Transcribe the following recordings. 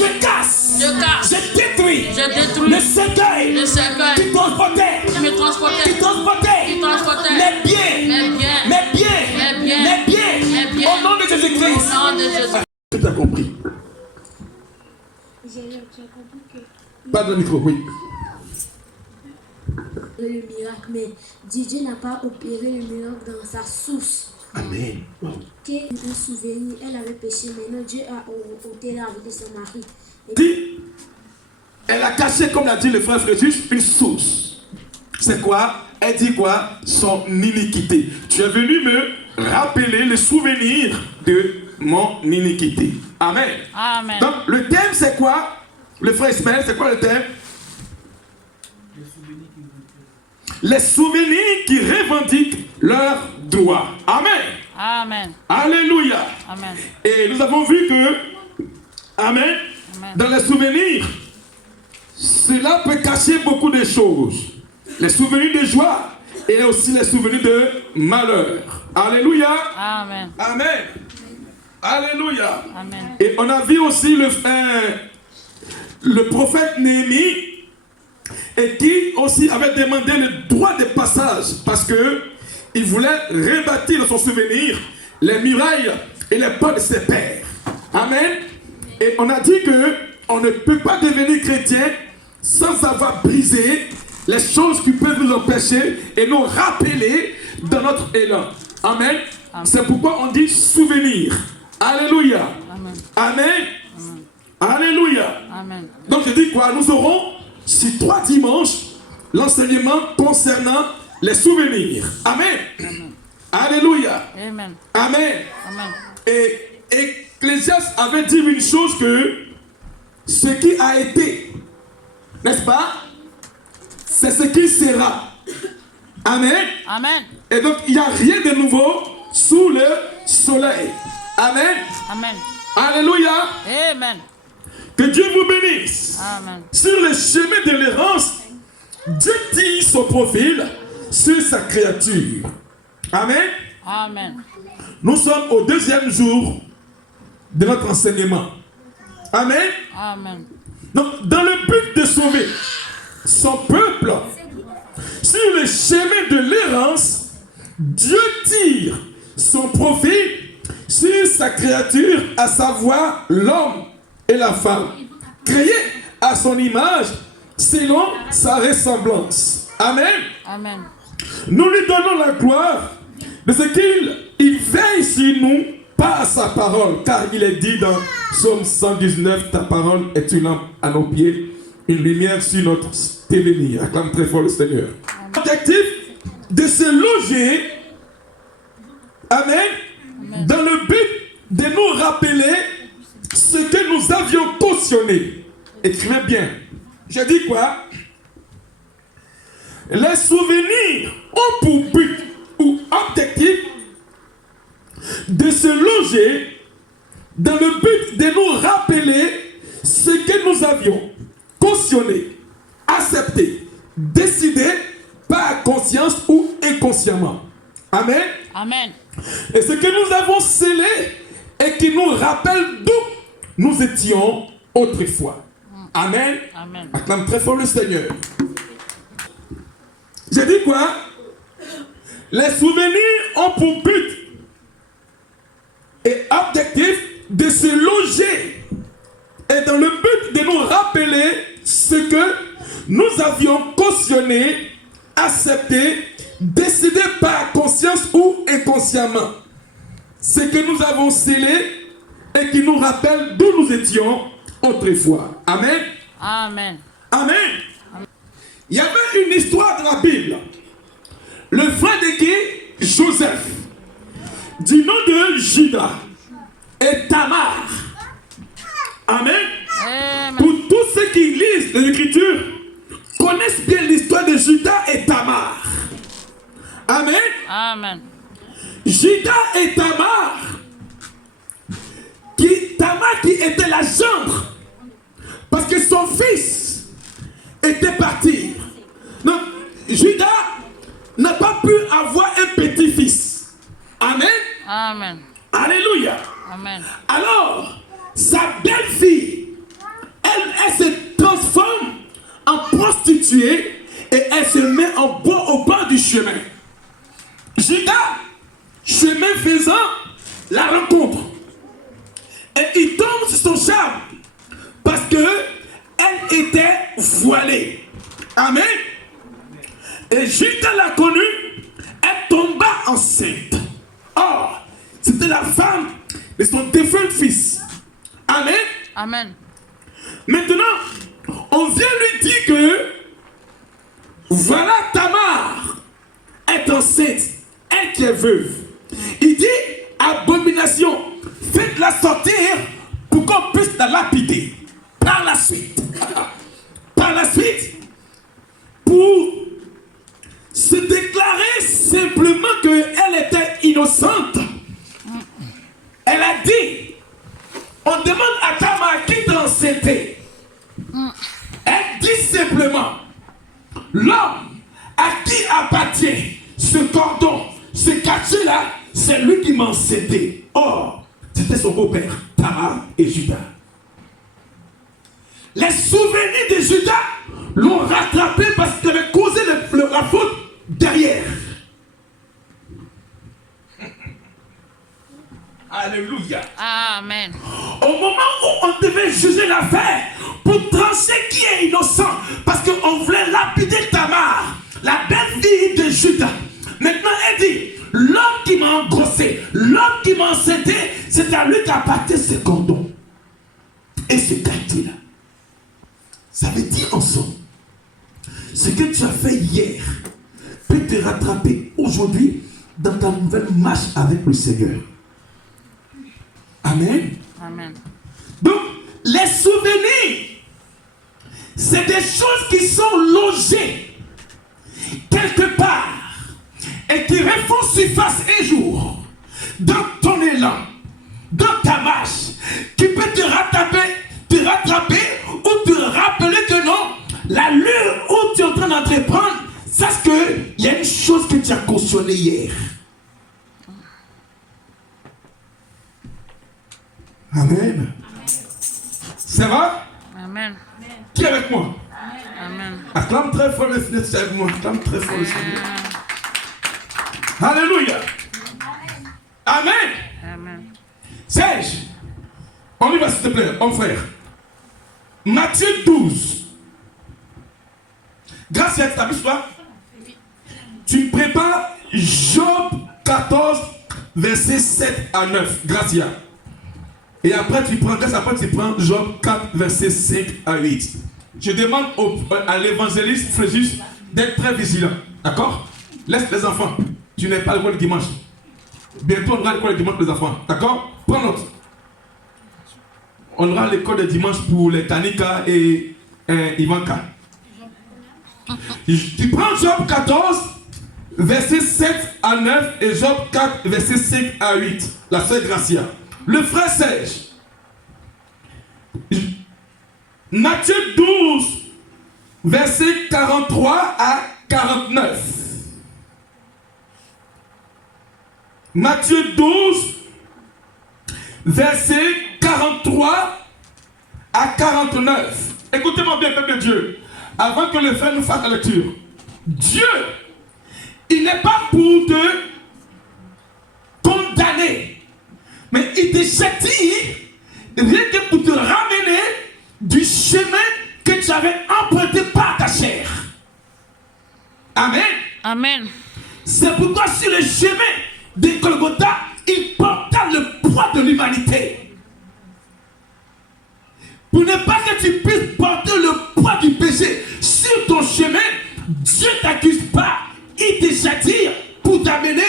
Je casse. Je détruis. Le cercueil. Qui transportait. Mes biens. Au nom de Jésus-Christ. Tu as compris. J'ai compris que... Pas de micro, oui. Le miracle, mais Dieu n'a pas opéré le miracle dans sa source. Amen. Wow. Un souvenir, elle avait péché, maintenant Dieu a ôté la vie de son mari. Elle a caché, comme l'a dit le frère Frédéric, une source. C'est quoi? Elle dit quoi? Son iniquité. Tu es venu me rappeler le souvenir de mon iniquité. Amen. Amen. Donc, le thème, c'est quoi? Le frère Ismaël, c'est quoi le thème? Les souvenirs qui revendiquent leurs droits. Amen. Amen. Alléluia. Amen. Et nous avons vu que, amen, dans les souvenirs, cela peut cacher beaucoup de choses. Les souvenirs de joie et aussi les souvenirs de malheur. Alléluia. Amen. Amen. Alléluia. Amen. Et on a vu aussi le prophète Néhémie, et qui aussi avait demandé le droit de passage parce que il voulait rebâtir dans son souvenir les murailles et les pas de ses pères. Amen. Et on a dit que on ne peut pas devenir chrétien sans avoir brisé les choses qui peuvent nous empêcher et nous rappeler dans notre élan. Amen. Amen. C'est pourquoi on dit souvenir. Alléluia. Amen. Amen. Amen. Alléluia. Amen. Donc je dis quoi? Nous aurons sur 3 dimanches l'enseignement concernant les souvenirs. Amen. Amen. Alléluia. Amen. Amen. Amen. Et Ecclésiaste avait dit une chose que ce qui a été, n'est-ce pas? C'est ce qui sera. Amen. Amen. Et donc il n'y a rien de nouveau sous le soleil. Amen. Amen. Alléluia. Amen. Que Dieu vous bénisse. Amen. Sur le chemin de l'errance, Dieu tire son profil sur sa créature. Amen. Amen. Nous sommes au 2e jour de notre enseignement. Amen. Amen. Donc, dans le but de sauver son peuple, sur le chemin de l'errance, Dieu tire son profil sur sa créature, à savoir l'homme et la femme, créés à son image, selon sa ressemblance. Amen. Amen. Nous lui donnons la gloire de ce qu'il veille sur nous par sa parole, car il est dit dans Psaume 119, ta parole est une lampe à nos pieds, une lumière sur notre devenir. Acclame très fort le Seigneur. L'objectif de se loger, amen, Amen, dans le but de nous rappeler ce que nous avions cautionné. Écrivez bien. Je dis quoi? Les souvenirs ont pour but ou objectif de se loger dans le but de nous rappeler ce que nous avions cautionné, accepté, décidé par conscience ou inconsciemment. Amen. Amen. Et ce que nous avons scellé et qui nous rappelle d'où nous étions autrefois. Amen. Amen. Acclame très fort le Seigneur. J'ai dit quoi? Les souvenirs ont pour but et objectif de se loger et dans le but de nous rappeler ce que nous avions cautionné, accepté, décidé par conscience ou inconsciemment. Ce que nous avons scellé et qui nous rappelle d'où nous étions autrefois. Amen. Amen. Amen. Il y avait une histoire dans la Bible. Le frère de qui? Joseph, du nom de Judas et Tamar. Amen. Amen. Pour tous ceux qui lisent les Écritures, connaissent bien l'histoire de Judas et Tamar. Amen. Amen. Judas et Tamar, Tamar qui était la gendre, parce que son fils était parti. Donc, Judas n'a pas pu avoir un petit-fils. Amen. Amen. Alléluia. Amen. Alors, sa belle-fille voilée. Amen. Et Judas l'a connue, elle tomba enceinte. Or, c'était la femme de son défunt fils. Amen. Amen. Maintenant, on vient lui dire que voilà Tamar est enceinte, elle qui est veuve. Il dit, abomination, faites-la sortir pour qu'on puisse la lapider. Par la suite, pour se déclarer simplement qu'elle était innocente, elle a dit, on demande à Tamar qui t'a enceinte. Elle dit simplement, l'homme à qui appartient ce cordon, ce quartier-là, c'est lui qui m'a enceinte. Or, c'était son beau-père, Tamar et Judas. Les souvenirs de Judas l'ont rattrapé parce qu'il avait causé la faute derrière. Alléluia. Amen. Au moment où on devait juger l'affaire pour trancher qui est innocent, parce qu'on voulait lapider Tamar, la belle-fille de Judas. Maintenant, elle dit, l'homme qui m'a engrossé, l'homme qui m'a enceinté, c'est à lui qu'appartient ce cordon. Et ce quartier-là. Ça veut dire en somme, ce que tu as fait hier peut te rattraper aujourd'hui dans ta nouvelle marche avec le Seigneur. Amen. Amen. Donc, les souvenirs, c'est des choses qui sont logées quelque part et qui refont surface un jour dans ton élan, dans ta marche, qui peut te rattraper ou te rappeler que non, l'allure où tu es en train d'entreprendre, sache qu'il y a une chose que tu as cautionnée hier. Amen. C'est vrai? Amen. Qui est avec moi? Amen. Acclame très fort le Seigneur, c'est avec moi. Acclame très fort le Seigneur. Alléluia. Amen. Amen. Serge, on y va s'il te plaît, mon frère. Matthieu 12. Grâce à ta histoire, tu me prépares Job 14, versets 7 à 9. Gracia. Et après tu prends Job 4, versets 5 à 8. Je demande à l'évangéliste Fréjus d'être très vigilant. D'accord? Laisse les enfants. Tu n'es pas le cours le dimanche. Bientôt on aura l'école le dimanche pour les enfants. D'accord? Prends note. On aura l'école de dimanche pour les Tanika et Ivanka. Tu prends Job 14, versets 7 à 9 et Job 4, versets 5 à 8. La sœur Gracia. Le frère Serge. Matthieu 12, versets 43 à 49. Matthieu 12, versets 43 à 49. Écoutez-moi bien, peuple de Dieu. Avant que le frère nous fasse la lecture. Dieu, il n'est pas pour te condamner, mais il te châtie rien que pour te ramener du chemin que tu avais emprunté par ta chair. Amen. Amen. C'est pourquoi sur le chemin de Golgotha, il porta le poids de l'humanité. Pour ne pas que tu puisses porter le poids du péché sur ton chemin, Dieu ne t'accuse pas, il te châtie pour t'amener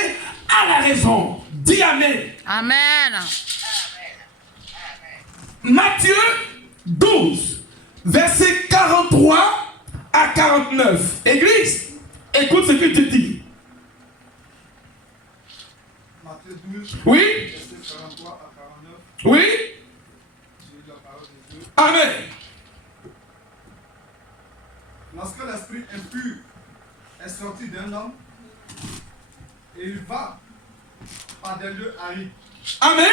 à la raison. Dis Amen. Amen. Matthieu 12, versets 43 à 49. Église, écoute ce que je te dis. Matthieu 12, Oui? versets 43 à 49. Oui? J'ai lu la parole de Dieu. Amen. Lorsque l'esprit impur est sorti d'un homme, et il va par des lieux arides. Amen.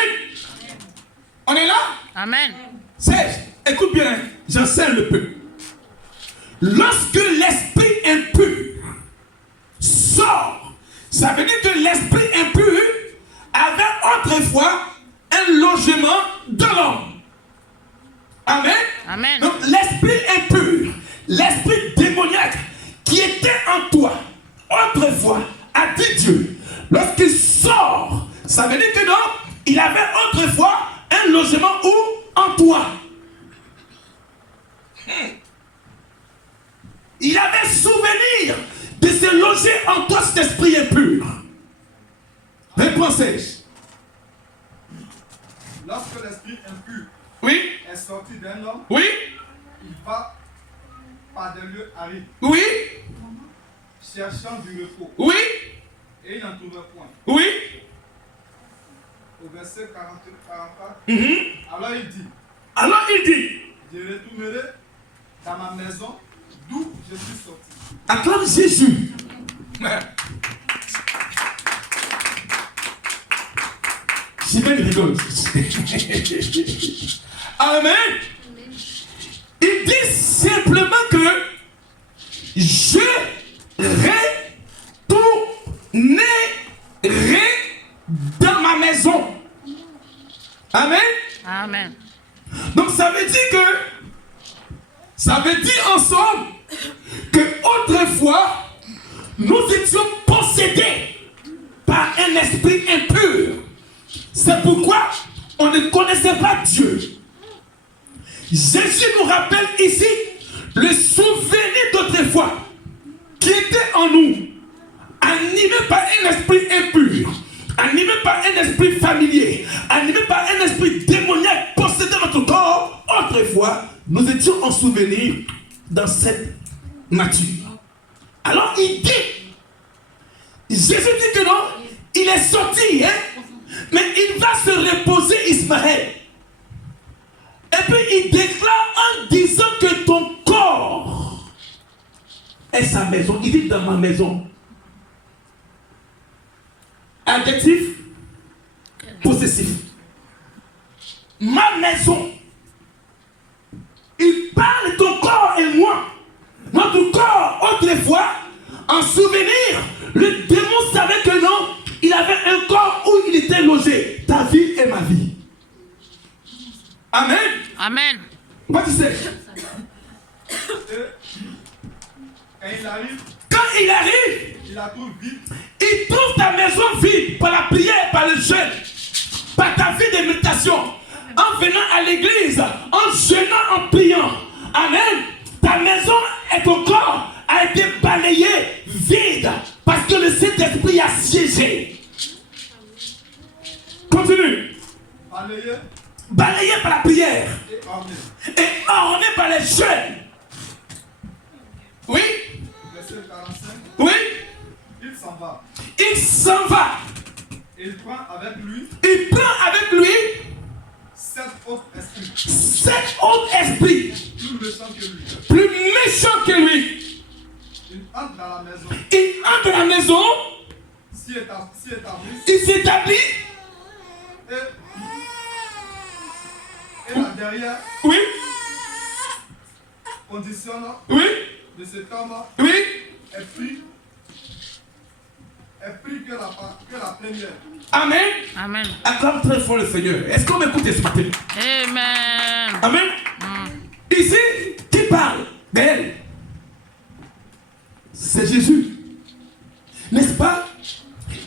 On est là? Amen. Serge, écoute bien, j'enseigne le peu. Lorsque l'esprit impur sort, ça veut dire que l'esprit impur avait autrefois un logement de l'homme. Amen. Amen. Donc l'esprit impur l'esprit démoniaque qui était en toi autrefois, a dit Dieu, lorsqu'il sort, ça veut dire que non, il avait autrefois un logement où? En toi. Il avait souvenir de se loger en toi, cet esprit impur. Réponse. Lorsque l'esprit impur Oui. est sorti d'un homme, Oui. il va par des lieux arides, Oui. cherchant du repos, Oui. et il n'en trouvait point. Oui. Au verset 44, Mhm. alors il dit, Alors il dit, je retournerai dans ma maison d'où je suis sorti. Acclame Jésus. Sylvain rigole. Amen. Il dit simplement que je retournerai dans ma maison. Amen. Amen. Donc ça veut dire ensemble que autrefois nous étions possédés par un esprit impur. C'est pourquoi on ne connaissait pas Dieu. Jésus nous rappelle ici le souvenir d'autrefois qui était en nous, animé par un esprit impur, animé par un esprit familier, animé par un esprit démoniaque possédant notre corps. Autrefois, nous étions en souvenir dans cette nature. Alors il dit, Jésus dit que non, il est sorti, hein, mais il va se reposer, Ismaël. Et puis il déclare en disant que ton corps est sa maison. Il dit dans ma maison. Adjectif possessif. Ma maison. Il parle de ton corps et moi. Notre corps, autrefois, en souvenir, le démon savait que non, il avait un corps où il était logé. Ta vie est ma vie. Amen. Amen. Moi, tu sais. Quand il arrive, Quand il arrive, il la trouve vide. il trouve ta maison vide par la prière, par le jeûne, par ta vie de méditation, en venant à l'église, en jeûnant, en priant. Amen. Ta maison et ton corps a été balayé vide parce que le Saint-Esprit a siégé. Continue. Balayé par la prière et orné par les jeûnes. Oui. Verset 45. Oui. Il s'en va. Il s'en va. Et il prend avec lui. Il prend avec lui 7 autres esprits. 7 autres esprits. Plus méchants que lui. Plus méchants que lui. Il entre dans la maison. Il entre dans la maison. Il s'établit. Et la dernière Oui. condition Oui. de cet homme Oui. est pris que la première. Amen. Amen. Acclame très fort le Seigneur. Est-ce qu'on m'écoute ce matin? Amen. Amen. Ici, qui parle d'elle? C'est Jésus. N'est-ce pas?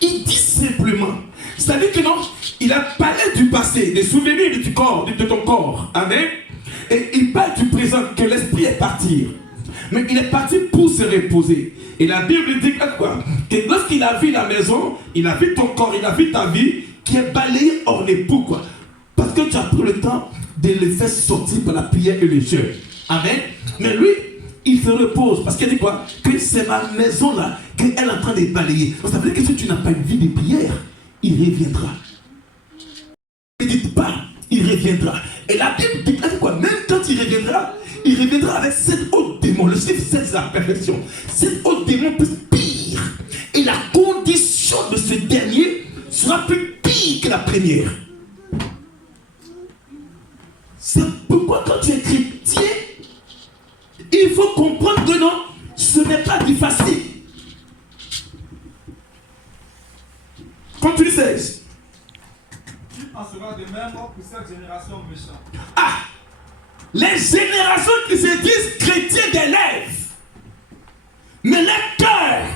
Il dit simplement. C'est-à-dire que non, il a parlé du passé, des souvenirs de ton corps. Amen. Et il parle du présent, que l'esprit est parti. Mais il est parti pour se reposer. Et la Bible dit quoi? Que lorsqu'il a vu la maison, il a vu ton corps, il a vu ta vie, qui est balayée hors les poux, quoi. Parce que tu as pris le temps de le faire sortir par la prière et le jeûne. Amen. Mais lui, il se repose. Parce qu'il dit quoi? Que c'est ma maison là, qu'elle est en train de balayer. Donc ça veut dire que si tu n'as pas une vie de prière, il reviendra. Ne dites pas, il reviendra. Et la Bible dit quoi? Même quand il reviendra avec 7 autres démons. Le chiffre 7, c'est la perfection. 7 autres démons plus pire. Et la condition de ce dernier sera plus pire que la première. C'est pourquoi quand tu es chrétien, il faut comprendre que non, ce n'est pas du facile. Continue 16. Il en sera de même pour cette génération méchante. Ah! les générations qui se disent chrétiens des lèvres, mais leur cœur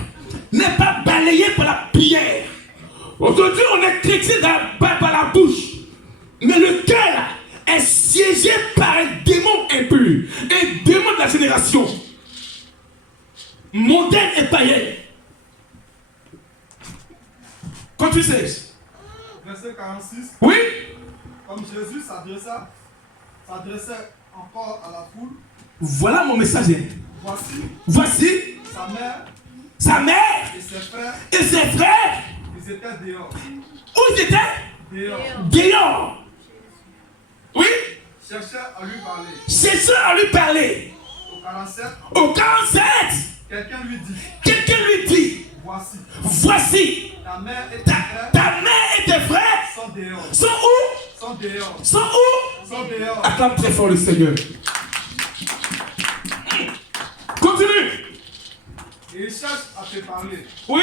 n'est pas balayé par la prière. Aujourd'hui, on est chrétien par la bouche, mais le cœur est siégé par un démon impur, un démon de la génération mondaine et païenne. Quand tu sais. Verset 46. Oui. Comme Jésus s'adressait encore à la foule. Voilà mon messager. Voici sa mère et ses frères. Ils étaient dehors. Où ils étaient? Dehors. Oui. Cherchait à lui parler. Au 47. Quelqu'un lui dit. Voici. Ta mère et tes frères sont où? Sont où? Acclame très fort le Seigneur. Continue. Et il cherche à te parler. Oui.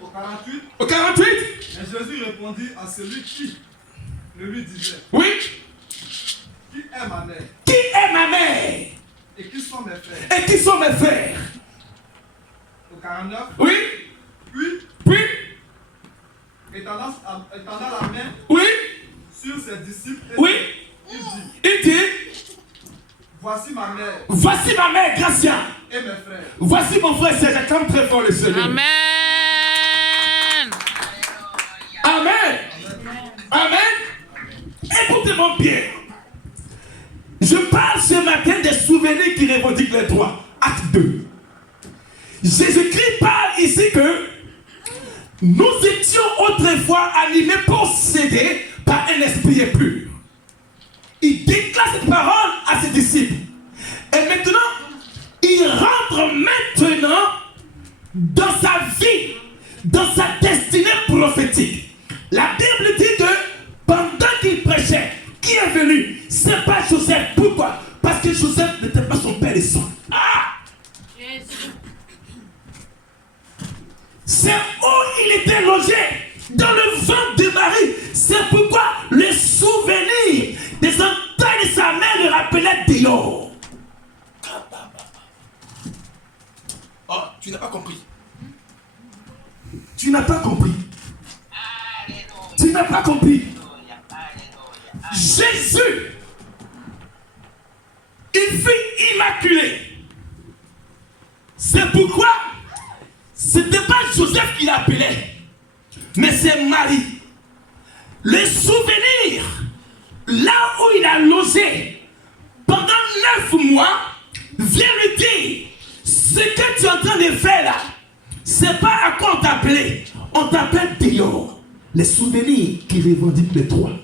Au 48. Et Jésus répondit à celui qui lui disait. Oui. Qui est ma mère? Qui est ma mère? Et qui sont mes frères? Et qui sont mes frères? Au 49. Oui. Puis. Étendant la main. Oui. Sur ses disciples. Oui. Il dit. Voici ma mère. Voici ma mère, Gracia. Et mes frères. Voici mon frère, c'est j'acclame très fort le Seigneur. Amen. Amen. Amen. Écoutez-moi bien. Je parle ce matin des souvenirs qui revendiquent les droits. Acte 2. Jésus-Christ parle ici que nous étions autrefois animés, possédés par un esprit impur. Il déclare cette parole à ses disciples. Et maintenant, il rentre maintenant dans sa vie, dans sa destinée prophétique. La Bible dit que pendant qu'il prêchait, qui est venu? C'est pas Joseph. Pourquoi? Parce que Joseph n'était pas son père et son. Ah! C'est où il était logé, dans le ventre de Marie. C'est pourquoi le souvenir des entrailles de sa mère le rappelait dehors. Oh, tu n'as pas compris. Tu n'as pas compris. Tu n'as pas compris. Jésus, il fut immaculé. C'est pourquoi ce n'était pas Joseph qui l'appelait, mais c'est Marie. Le souvenir, là où il a logé pendant 9 mois, vient lui dire, ce que tu es en train de faire là, c'est pas à quoi on t'appelait. On t'appelle dehors. Les souvenirs qui revendiquent les droits.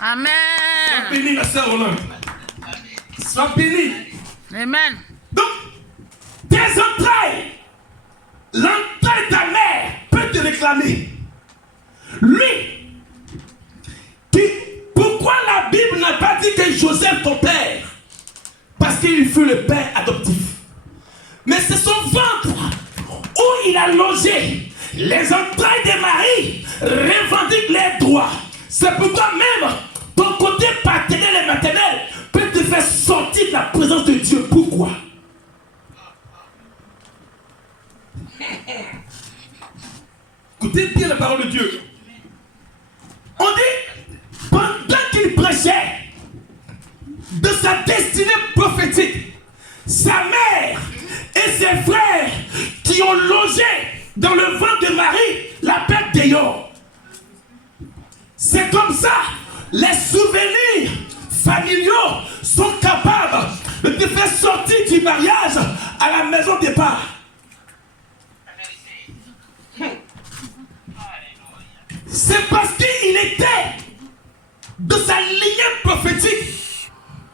Amen. Sois béni, la sœur Hollande. Sois béni. Amen. Donc, tes entrailles, l'entraille de ta mère peut te réclamer. Lui, pourquoi la Bible n'a pas dit que Joseph ton père? Parce qu'il fut le père adoptif. Mais c'est son ventre où il a logé. Les entrailles de Marie revendiquent les droits. C'est pourquoi même ton côté paternel et maternel peut te faire sortir de la présence de Dieu. Pourquoi? Écoutez bien la parole de Dieu. On dit, pendant qu'il prêchait de sa destinée prophétique, sa mère et ses frères qui ont logé dans le ventre de Marie l'appellent dehors. C'est comme ça, les souvenirs familiaux sont capables de te faire sortir du mariage à la maison de départ. C'est parce qu'il était de sa lignée prophétique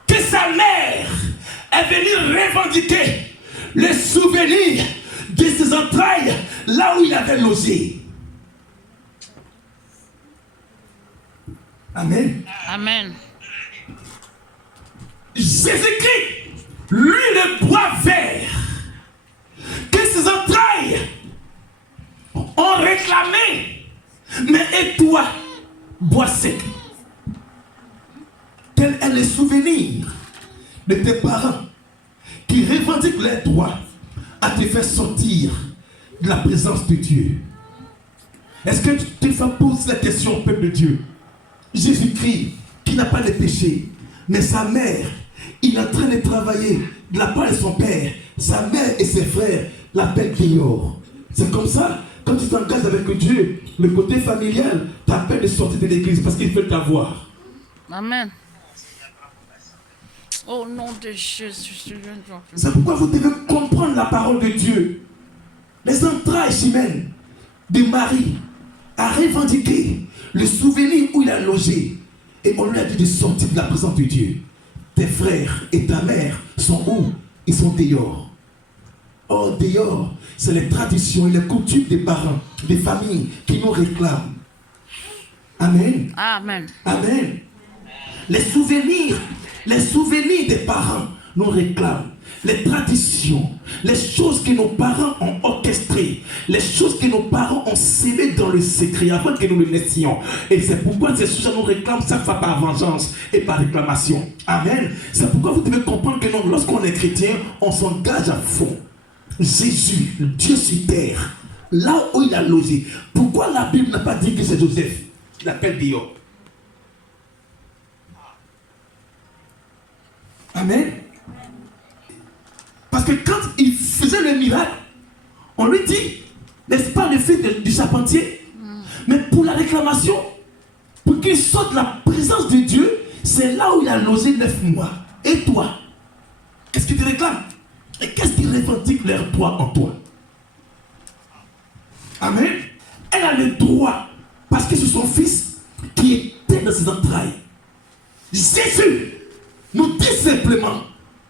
que sa mère est venue revendiquer le souvenir de ses entrailles là où il avait logé. Amen. Amen. Jésus-Christ, lui le bois vert, que ses entrailles ont réclamé. Mais et toi, bois sec. est le souvenir de tes parents qui revendiquent leurs droits à te faire sortir de la présence de Dieu. Est-ce que tu te poses la question au peuple de Dieu? Jésus-Christ, qui n'a pas de péché, mais sa mère, il est en train de travailler de la part de son père. Sa mère et ses frères l'appellent Dior. C'est comme ça, quand tu t'engages avec Dieu, le côté familial t'appelle de sortir de l'église parce qu'il veut t'avoir. Amen. Au nom de Jésus. C'est pourquoi vous devez comprendre la parole de Dieu. Les entrailles humaines de Marie a revendiqué le souvenir où il a logé. Et on lui a dit de sortir de la présence de Dieu. Tes frères et ta mère sont où? Ils sont dehors. Or, dehors, c'est les traditions et les coutumes des parents, des familles qui nous réclament. Amen. Amen. Amen. Les souvenirs des parents nous réclament. Les traditions, les choses que nos parents ont orchestrées, les choses que nos parents ont scellées dans le secret avant que nous le naissions. Et c'est pourquoi ces choses nous réclament chaque fois par vengeance et par réclamation. Amen. C'est pourquoi vous devez comprendre que non, lorsqu'on est chrétien, on s'engage à fond. Jésus, Dieu sur terre, là où il a logé. Pourquoi la Bible n'a pas dit que c'est Joseph? Il appelle Dieu. Amen. Parce que quand il faisait le miracle, on lui dit, n'est-ce pas le fils du charpentier? Mais pour la réclamation, pour qu'il sorte de la présence de Dieu, c'est là où il a logé 9 mois. Et toi, qu'est-ce que tu réclames? Et qu'est-ce qui revendique leur droit en toi? Amen. Elle a le droit, parce que c'est son fils qui était dans ses entrailles. Jésus nous dit simplement,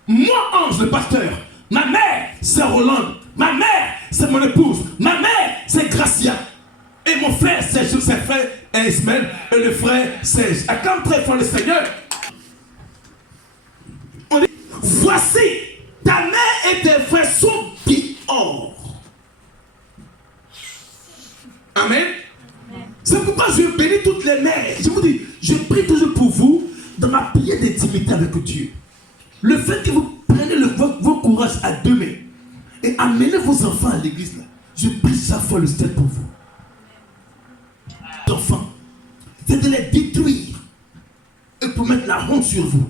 moi, Ange, le pasteur, ma mère, c'est Rolande, ma mère, c'est mon épouse, ma mère, c'est Gracia, et mon frère, c'est frère Ismaël, et le frère, c'est... Acclame très fort le Seigneur. On dit, voici, ta mère et tes frères sont dehors. Amen. C'est pourquoi je bénis toutes les mères. Je vous dis, je prie toujours pour vous dans ma prière d'intimité avec Dieu. Le fait que vous prenez vos courage à 2 mains et amenez vos enfants à l'église, là, je prie chaque fois le ciel pour vous. D'enfants, c'est de les détruire et pour mettre la honte sur vous.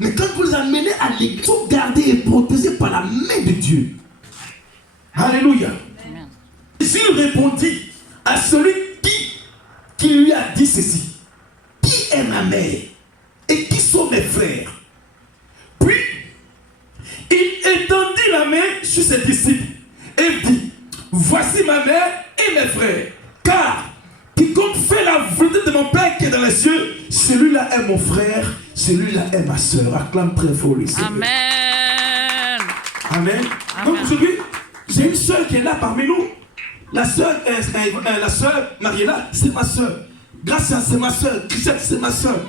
Mais quand vous les amenez à l'église, ils sont gardés et protégés par la main de Dieu. Alléluia. Jésus répondit à celui qui lui a dit ceci. Qui est ma mère et qui sont mes frères? Puis, il étendit la main sur ses disciples et dit, voici ma mère et mes frères, car quiconque fait la volonté de mon Père qui est dans les cieux, celui-là est mon frère, celui-là est ma soeur. Acclame très fort le Seigneur. Amen. Amen. Donc aujourd'hui, j'ai une soeur qui est là parmi nous. La soeur Mariella, c'est ma soeur. Gracia, c'est ma soeur. Chrisette, c'est ma soeur.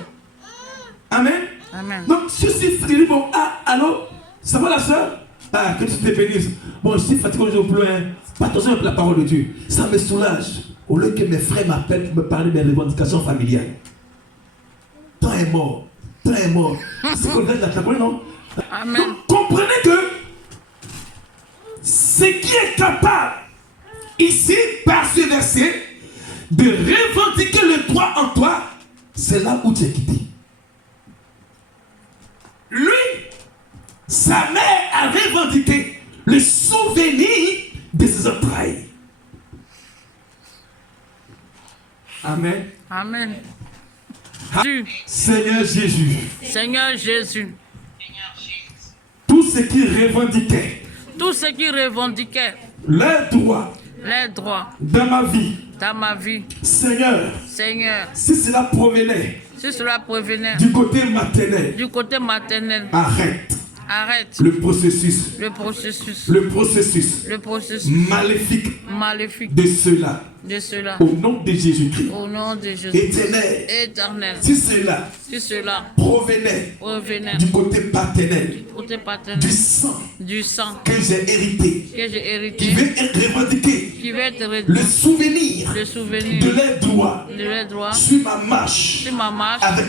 Amen. Amen. Donc, ceci dit, bon, allô, ça va la soeur? Ah, que tu te bénisses. Bon, je suis fatigué aujourd'hui, hein. Pas attention avec la parole de Dieu. Ça me soulage. Au lieu que mes frères m'appellent pour me parler de mes revendications familiales. Temps est mort. Temps est mort. C'est qu'on vient de la comprenez, non? Amen. Donc, comprenez que ce qui est capable, ici, par ce verset, de revendiquer le droit en toi, c'est là où tu es quitté. Lui, sa mère a revendiqué le souvenir de ses entrailles. Amen. Amen. Seigneur Jésus, Seigneur Jésus, tout ce qui revendiquait tout ce qui revendiquait leurs droits les droits dans ma vie, dans ma vie, Seigneur, Seigneur, si cela provenait si cela provenait du côté maternel, arrête le processus processus maléfique maléfique de ceux-là De cela. Au nom de Jésus-Christ. Au nom de Jésus. Éternel. Éternel. Si cela Si cela provenait provenait du côté paternel, côté paternel, du sang que que j'ai hérité, j'ai hérité, qui veut revendiquer qui va être le souvenir le souvenir de leurs droits de les droits sur ma marche sur ma marche avec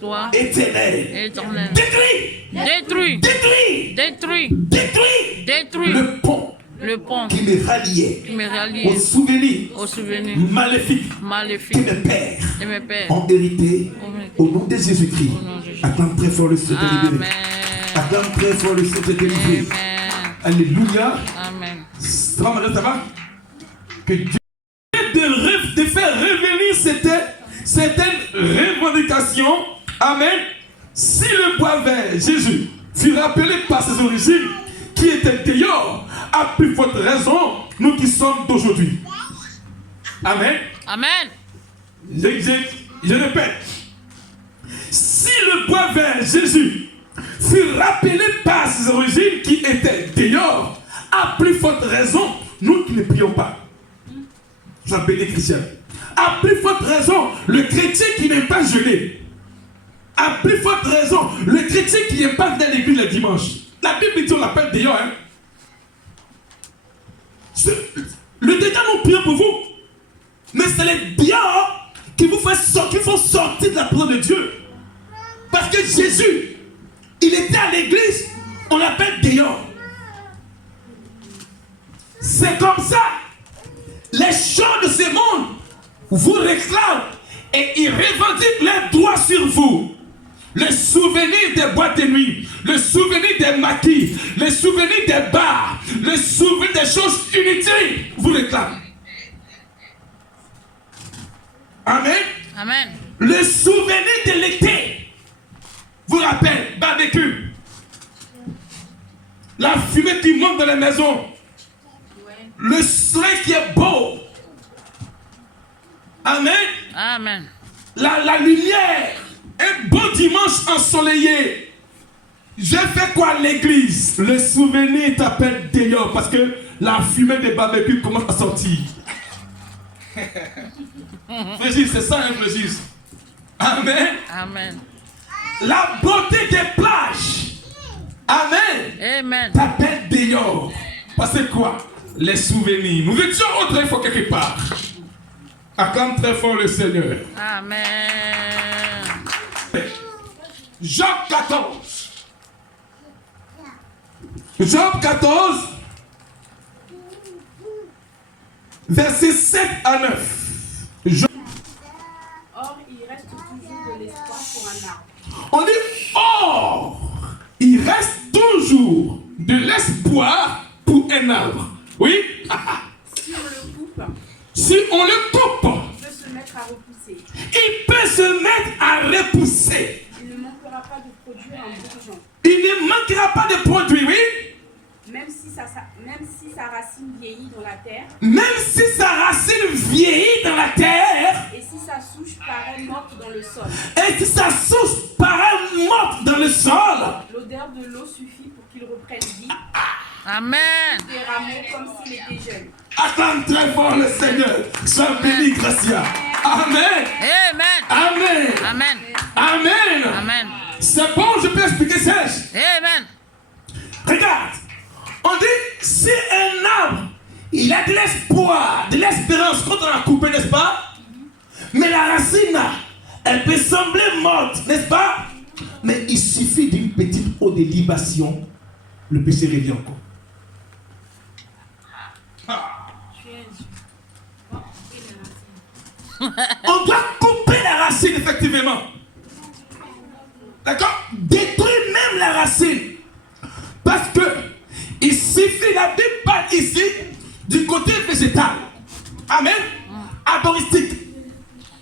toi, éternel. éternel. Détruis, Détruis, détruis, détruis, détruis détruis le pont le pont qui me ralliait qui me rallie au souvenir au souvenir maléfique que maléfique mes pères de mes pères. ont hérité au nom de Jésus-Christ. Au nom de Jésus. Acclame très fort le Saint-Esprit. Amen. Acclame très fort le Saint-Esprit. Amen. Alléluia. Amen. Ça va, madame, ça va? Que Dieu de faire revenir certaines revendications. Amen. Si le bois vert, Jésus, fut rappelé par ses origines, qui était dehors, à plus forte raison, nous qui sommes d'aujourd'hui. Amen. Amen. Je répète. Si le bois vert, Jésus, fut rappelé par ses origines, qui étaient dehors, à plus forte raison, nous qui ne prions pas. Vous appelez chrétien. À plus forte raison, le chrétien qui n'aime pas jeûner. À plus forte raison, le chrétien qui n'aime pas venir à l'église le dimanche. La Bible dit on l'appelle dehors. Hein? Le dehors, nous prions pour vous. Mais c'est les dehors qui vous font sortir de la parole de Dieu. Parce que Jésus, il était à l'église, on l'appelle dehors. C'est comme ça. Les gens de ce monde vous réclament et ils revendiquent leurs droits sur vous. Le souvenir des boîtes de nuit, le souvenir des maquis, le souvenir des bars, le souvenir des choses inutiles vous réclament. Amen. Amen. Le souvenir de l'été vous rappelle barbecue. La fumée qui monte dans la maison. Le soleil qui est beau. Amen. Amen. La lumière. Un beau dimanche ensoleillé. Je fais quoi à l'église? Le souvenir t'appelle dehors parce que la fumée des barbecues commence à sortir. Frégis, c'est ça, hein, Frégis? Amen. Amen. La beauté des plages. Amen. Amen. T'appelle dehors. Parce que quoi? Les souvenirs. Nous étions autrefois quelque part. Acclame très fort le Seigneur. Amen. Job 14. Job 14. Versets 7 à 9. Or, il reste toujours de l'espoir pour un arbre. On dit, or, il reste toujours de l'espoir pour un arbre. Oui? Si on le coupe, Si on le coupe, il peut se mettre à repousser. il peut se mettre à repousser. Il ne manquera pas de produire un bourgeon. Il ne manquera pas de produits, oui? Même si sa racine vieillit dans la terre, Même si sa racine vieillit dans la terre, et si sa souche paraît morte dans le sol, et si sa source paraît morte dans le sol, l'odeur de l'eau suffit pour qu'il reprenne vie, Amen. des rameaux comme s'il était jeune. acclame très fort le Seigneur. Sois béni, Gracia. Amen. Amen. Amen. Amen. Amen. Amen. C'est bon, je peux expliquer ça. Amen. Regarde, on dit, si un arbre, il a de l'espoir, de l'espérance quand on a coupé, n'est-ce pas? Mais la racine, elle peut sembler morte, n'est-ce pas? Mais il suffit d'une petite eau de libation, le péché revient encore. On doit couper la racine, effectivement. D'accord? Détruire même la racine. Parce que il suffit, la Bible parle ici du côté végétal. Amen. Adoristique.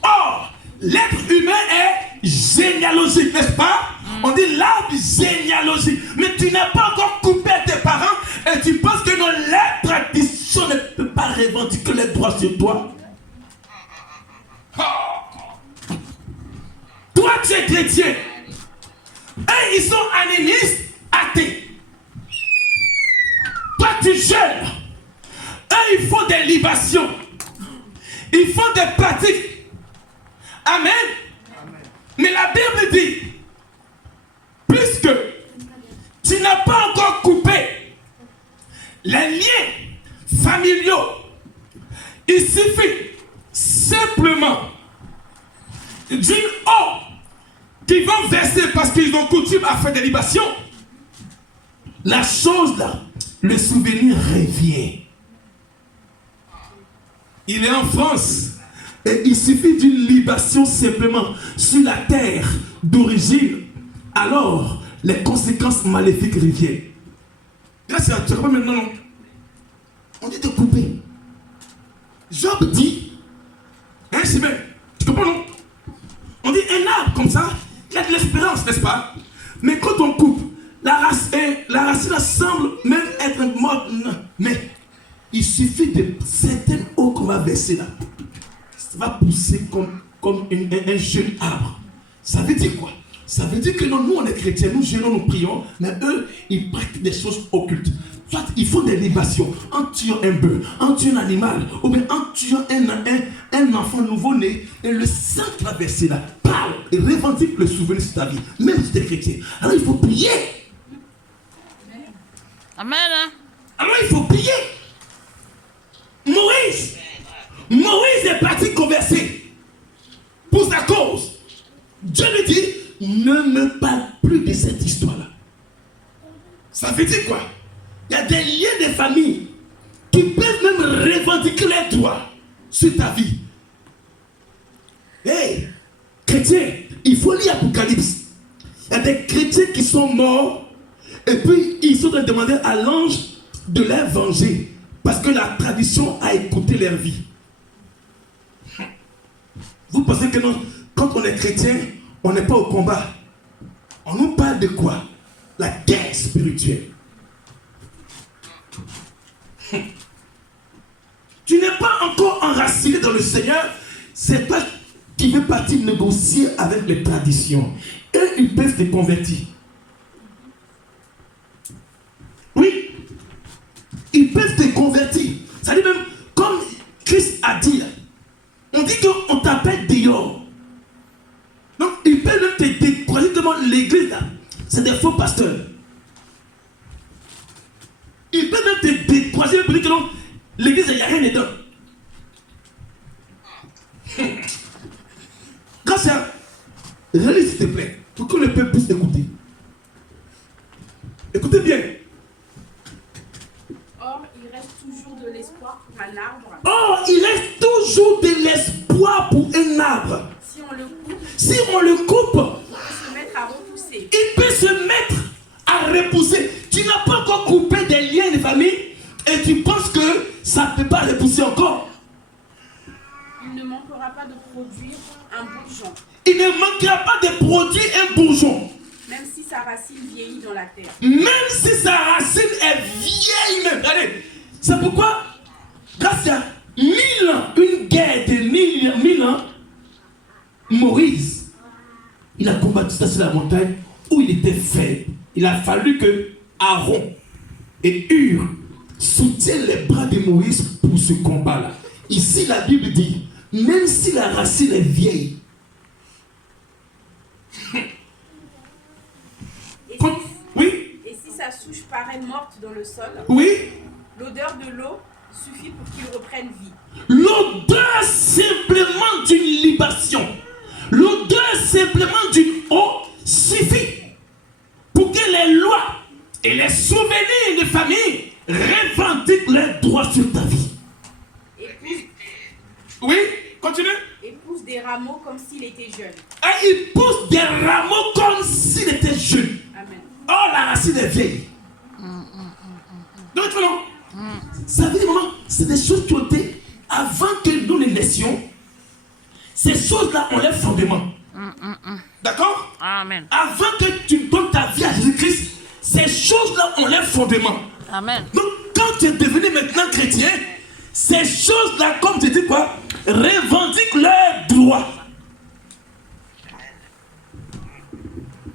Or, l'être humain est généalogique, n'est-ce pas? On dit l'arbre généalogique. Mais tu n'as pas encore coupé tes parents et tu penses que la tradition ne peut pas revendiquer les droits sur toi. Toi, tu es chrétien. Eux, ils sont animistes, athées. Toi, tu jeûnes. Eux, il faut des libations. Ils font des pratiques. Amen. Mais la Bible dit, puisque tu n'as pas encore coupé les liens familiaux, il suffit simplement d'une eau qu'ils vont verser parce qu'ils ont coutume à faire des libations. La chose là, le souvenir revient. Il est en France et il suffit d'une libation simplement sur la terre d'origine. Alors, les conséquences maléfiques reviennent. Grâce à tu comprends maintenant, non? On dit de couper. Job dit, hein, c'est bien, tu comprends, non? On dit un arbre comme ça, il y a de l'espérance, n'est-ce pas? Mais quand on coupe, la racine semble même être morte. Mais il suffit de certaines eaux qu'on va verser là. Ça va pousser comme un jeune arbre. Ça veut dire quoi? Ça veut dire que non, nous on est chrétiens, nous gênons, nous prions, mais eux, ils pratiquent des choses occultes. Soit ils font des libations en tuant un bœuf, en tuant un animal, ou bien en tuant un enfant nouveau-né, et le sang traversé là, parle et revendique le souvenir de ta vie, même si tu es chrétien. Alors il faut prier. Amen. Hein? Alors il faut prier. Moïse est parti converser pour sa cause. Dieu lui dit, ne me parle plus de cette histoire-là. Ça veut dire quoi? Il y a des liens de famille qui peuvent même revendiquer les droits sur ta vie. Hey, chrétien, il faut lire Apocalypse. Il y a des chrétiens qui sont morts et puis ils sont en train de demander à l'ange de les venger parce que la tradition a écouté leur vie. Vous pensez que non, quand on est chrétien, on n'est pas au combat. On nous parle de quoi? La guerre spirituelle. Tu n'es pas encore enraciné dans le Seigneur. C'est toi qui veux partir négocier avec les traditions. Eux, ils peuvent te convertir. Oui. Ils peuvent te convertir. Ça dit même, comme Christ a dit, on dit qu'on t'appelle dehors. Donc, ils peuvent même te décourager devant l'église là. C'est des faux pasteurs. Ils peuvent même te décourager pour dire que non, l'église, il n'y a rien dedans. Grâce à relis s'il te plaît, pour que le peuple puisse écouter. Écoutez bien. Or, il reste toujours de l'espoir pour un arbre. Or, il reste toujours de l'espoir pour un arbre. Si on le coupe, Si on le coupe, il peut se mettre à repousser. il peut se mettre à repousser. Tu n'as pas encore coupé des liens de famille et tu penses que ça ne peut pas repousser encore. Il ne manquera pas de produire un bourgeon, Il ne manquera pas de produire un bourgeon. même si sa racine vieillit dans la terre. Même si sa racine est vieille même. Regardez, c'est pourquoi, grâce à 1000 ans, une guerre de 1000 ans, Moïse, il a combattu ça sur la montagne où il était faible. Il a fallu que Aaron et Hur soutiennent les bras de Moïse pour ce combat-là. Ici, la Bible dit, même si la racine est vieille, oui, Et si sa souche paraît morte dans le sol, oui, l'odeur de l'eau suffit pour qu'il reprenne vie. l'odeur simplement d'une libation, l'odeur simplement d'une eau suffit pour que les lois et les souvenirs de famille revendiquent leurs droits sur ta vie. Oui, continue. Et pousse des rameaux comme s'il était jeune. Et il pousse des rameaux comme s'il était jeune. Amen. Oh, la racine est vieille. Donc, non. Ça veut dire, maman, c'est des choses qui ont été avant que nous les naissions. Ces choses-là ont leur fondement. D'accord? Amen. Avant que tu donnes ta vie à Jésus-Christ, ces choses-là ont leur fondement. Amen. Donc, quand tu es devenu maintenant chrétien, ces choses-là, comme tu dis quoi, revendiquent leurs droits.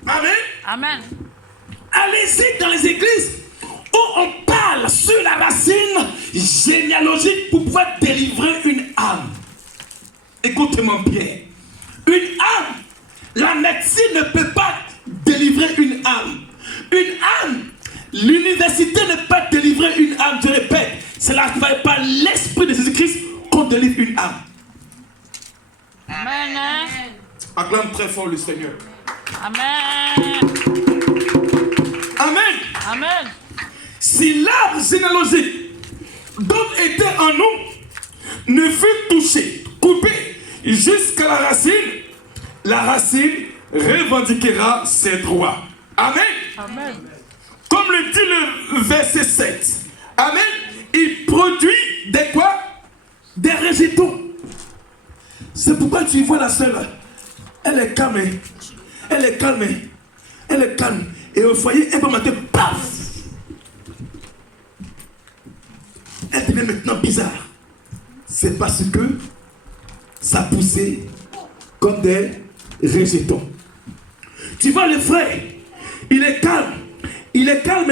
Amen. Amen. Allez-y dans les églises où on parle sur la racine généalogique pour pouvoir délivrer une âme. écoute-moi bien. Une âme, la médecine ne peut pas délivrer une âme. Une âme, l'université ne peut pas délivrer une âme. Je répète, c'est par l'Esprit de Jésus-Christ qu'on délivre une âme. Amen. Acclame très fort le Seigneur. Amen. Amen. Amen. Si l'arbre généalogique dont était en nous ne fut touché, coupé jusqu'à la racine revendiquera ses droits. Amen. Amen. Comme le dit le verset 7. Amen. Il produit des quoi? Des rejetons. C'est pourquoi tu vois la sœur, elle est calme. Elle est calme. Elle est calme. Et au foyer, un peu matin, paf! Elle devient maintenant bizarre. C'est parce que ça poussait comme des rejetons. Tu vois le frère, il est calme. Il est calme.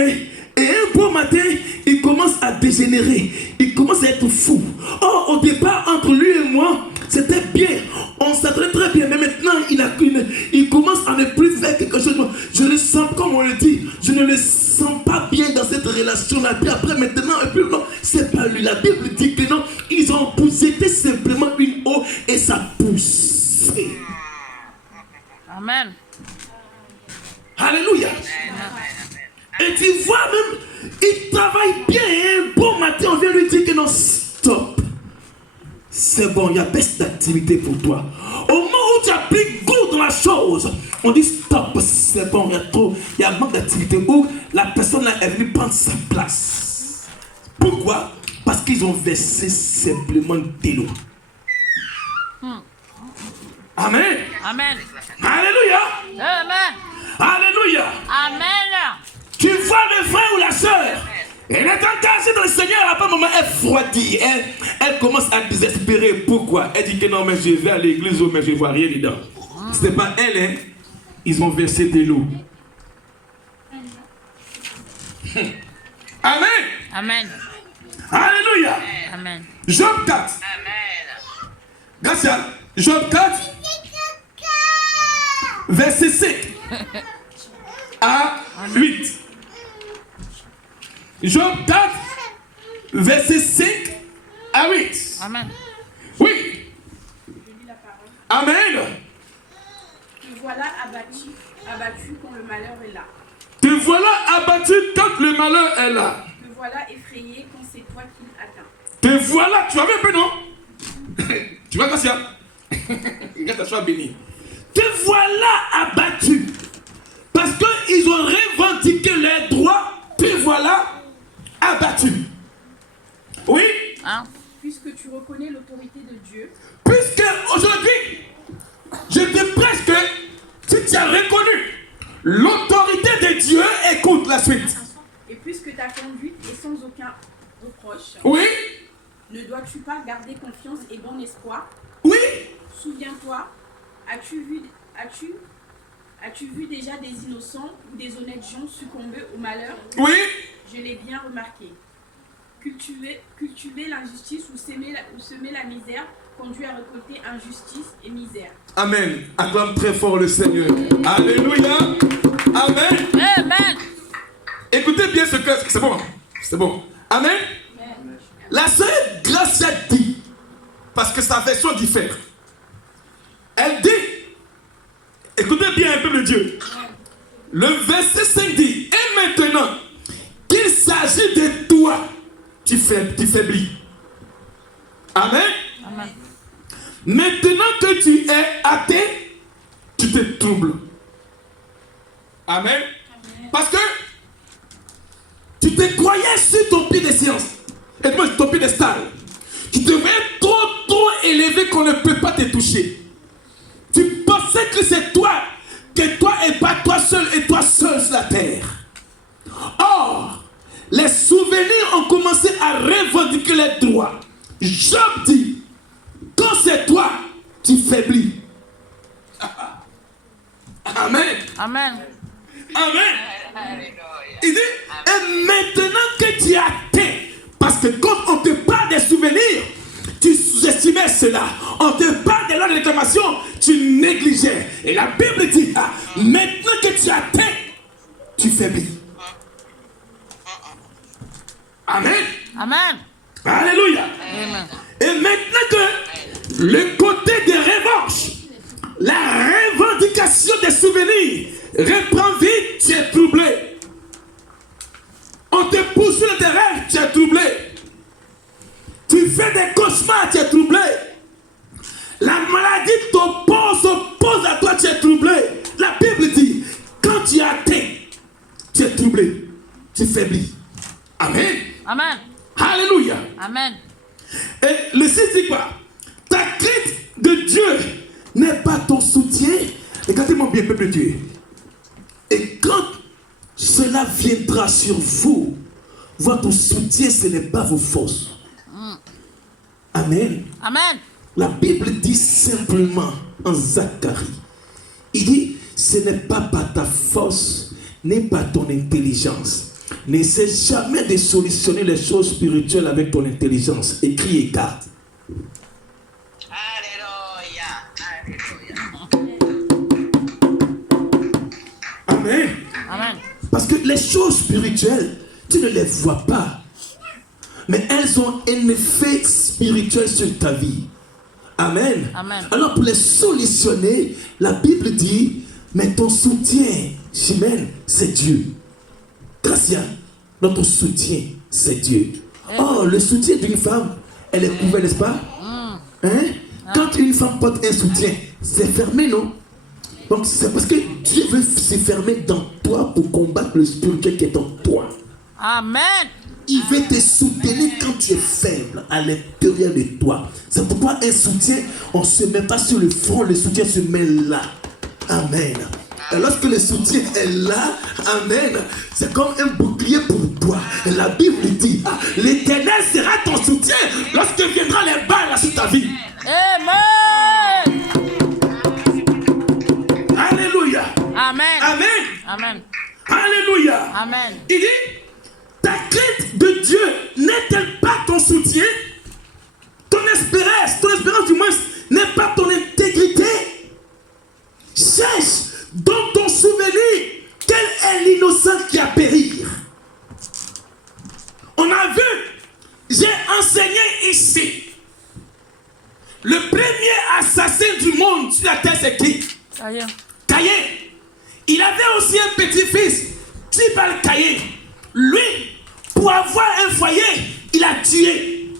Et un beau matin, il commence à dégénérer. Il commence à être fou. Or, au départ, entre lui et moi, c'était bien. On s'attendait très bien. Mais maintenant, il commence à ne plus faire quelque chose. Je le sens, comme on le dit, je ne le sens pas bien dans cette relation-là. Puis après, maintenant, et puis non, c'est pas lui. La Bible dit que non, ils ont poussé. C'était simplement une eau et ça pousse. Amen. Alléluia. Et tu vois même, il travaille bien. Et un bon matin, on vient lui dire que non, stop. C'est bon, il y a baisse d'activité pour toi. Au moment où tu as pris goût dans la chose, on dit stop, c'est bon, il y a manque d'activité. Où la personne là est venue prendre sa place. Pourquoi? Parce qu'ils ont versé simplement de l'eau. Amen. Amen. Alléluia. Amen. Alléluia. Amen. Tu vois le frère ou la soeur, elle est engagée dans le Seigneur, à un moment elle froidit, elle commence à désespérer. Pourquoi? Elle dit que non, mais je vais à l'église, mais je ne vois rien dedans. Ce n'est pas elle, hein. Ils ont versé de l'eau. Amen. Amen. Alléluia. Amen. Job 4. Grâce à Job 4, verset 5 à 8. Job 4, verset 5 à 8. Amen. Oui. Je lis la parole. Amen. Te voilà abattu quand le malheur est là. Te voilà abattu quand le malheur est là. Te voilà effrayé quand c'est toi qui l'atteins. Te voilà, tu vas un peu, non? Tu vois, Cassia? Regarde, sois béni. Te voilà abattu. Parce qu'ils ont revendiqué leurs droits. Te voilà abattu. Oui? Hein? Puisque tu reconnais l'autorité de Dieu, Puisque aujourd'hui, je te prêche que si tu as reconnu l'autorité de Dieu, écoute la suite. et puisque ta conduite est sans aucun reproche, Oui? ne dois-tu pas garder confiance et bon espoir? Oui? Souviens-toi, as-tu vu déjà des innocents ou des honnêtes gens succomber au malheur? Oui? Je l'ai bien remarqué. Cultiver l'injustice ou semer la misère conduit à récolter injustice et misère. Amen. Acclame très fort le Seigneur. Alléluia. Amen. Amen. Écoutez bien ce que... C'est bon. C'est bon. Amen. La sœur Gracia dit, parce que sa version diffère. Elle dit, écoutez bien un peu de Dieu. Le verset 5 dit, et maintenant qu'il s'agit de toi, tu faiblis. Amen. Amen. Maintenant que tu es athée, tu te troubles. Amen. Parce que tu te croyais sur ton pied de science. Et moi, ton pied de star. Tu te voyais trop élevé qu'on ne peut pas te toucher. Tu pensais que c'est toi, que toi et pas toi seul et toi seul sur la terre. Or, les souvenirs ont commencé à revendiquer les droits. Job dit, quand c'est toi, tu faiblis. Amen. Amen. Amen. Il dit, et maintenant que tu as atteint, parce que quand on te parle des souvenirs, sous-estimais cela. On te parle de loi de réclamation, tu négligeais. Et la Bible dit, maintenant que tu atteins, tu faiblis. Amen. Amen. Alléluia. Amen. Et maintenant que le côté de revanche, la revendication des souvenirs reprend vite, tu es troublé. On te pousse sur tes rêves, tu es troublé. Tu fais des cauchemars, tu es troublé. La maladie s'oppose à toi, tu es troublé. La Bible dit, quand tu atteins, tu es troublé, tu faiblis. Amen. Amen. Alléluia. Amen. Et le 6 dit quoi? Ta crainte de Dieu n'est pas ton soutien. Regardez-moi bien, peuple de Dieu. Et quand cela viendra sur vous, votre soutien, ce n'est pas vos forces. Amen. Amen. La Bible dit simplement en Zacharie, il dit, ce n'est pas par ta force, ni par ton intelligence. N'essaie jamais de solutionner les choses spirituelles avec ton intelligence. Écris et garde. Amen. Amen. Parce que les choses spirituelles, tu ne les vois pas. Mais elles ont un effet spirituel sur ta vie. Amen. Amen. Alors pour les solutionner, la Bible dit, mais ton soutien, Chimène, c'est Dieu. Gracia, notre soutien, c'est Dieu. Oh, le soutien d'une femme, elle est couverte, n'est-ce pas? Hein? Quand une femme porte un soutien, c'est fermé, non? Donc c'est parce que Dieu veut se fermer dans toi pour combattre le spirituel qui est en toi. Amen. Il veut te soutenir quand tu es faible à l'intérieur de toi. C'est pourquoi un soutien, on ne se met pas sur le front, le soutien se met là. Amen. Et lorsque le soutien est là, amen, c'est comme un bouclier pour toi. Et la Bible dit, l'Éternel sera ton soutien lorsque viendra les balles sur ta vie. Amen. Alléluia. Amen. Amen. Amen. Alléluia. Amen. Il dit, ta crainte de Dieu n'est-elle pas ton soutien? Ton espérance du moins, n'est pas ton intégrité? Cherche dans ton souvenir quel est l'innocent qui a péri. On a vu, j'ai enseigné ici. Le premier assassin du monde sur la terre, c'est qui? Caïn. Caïn. Il avait aussi un petit-fils, Tubal Caïn. Lui, pour avoir un foyer, il a tué.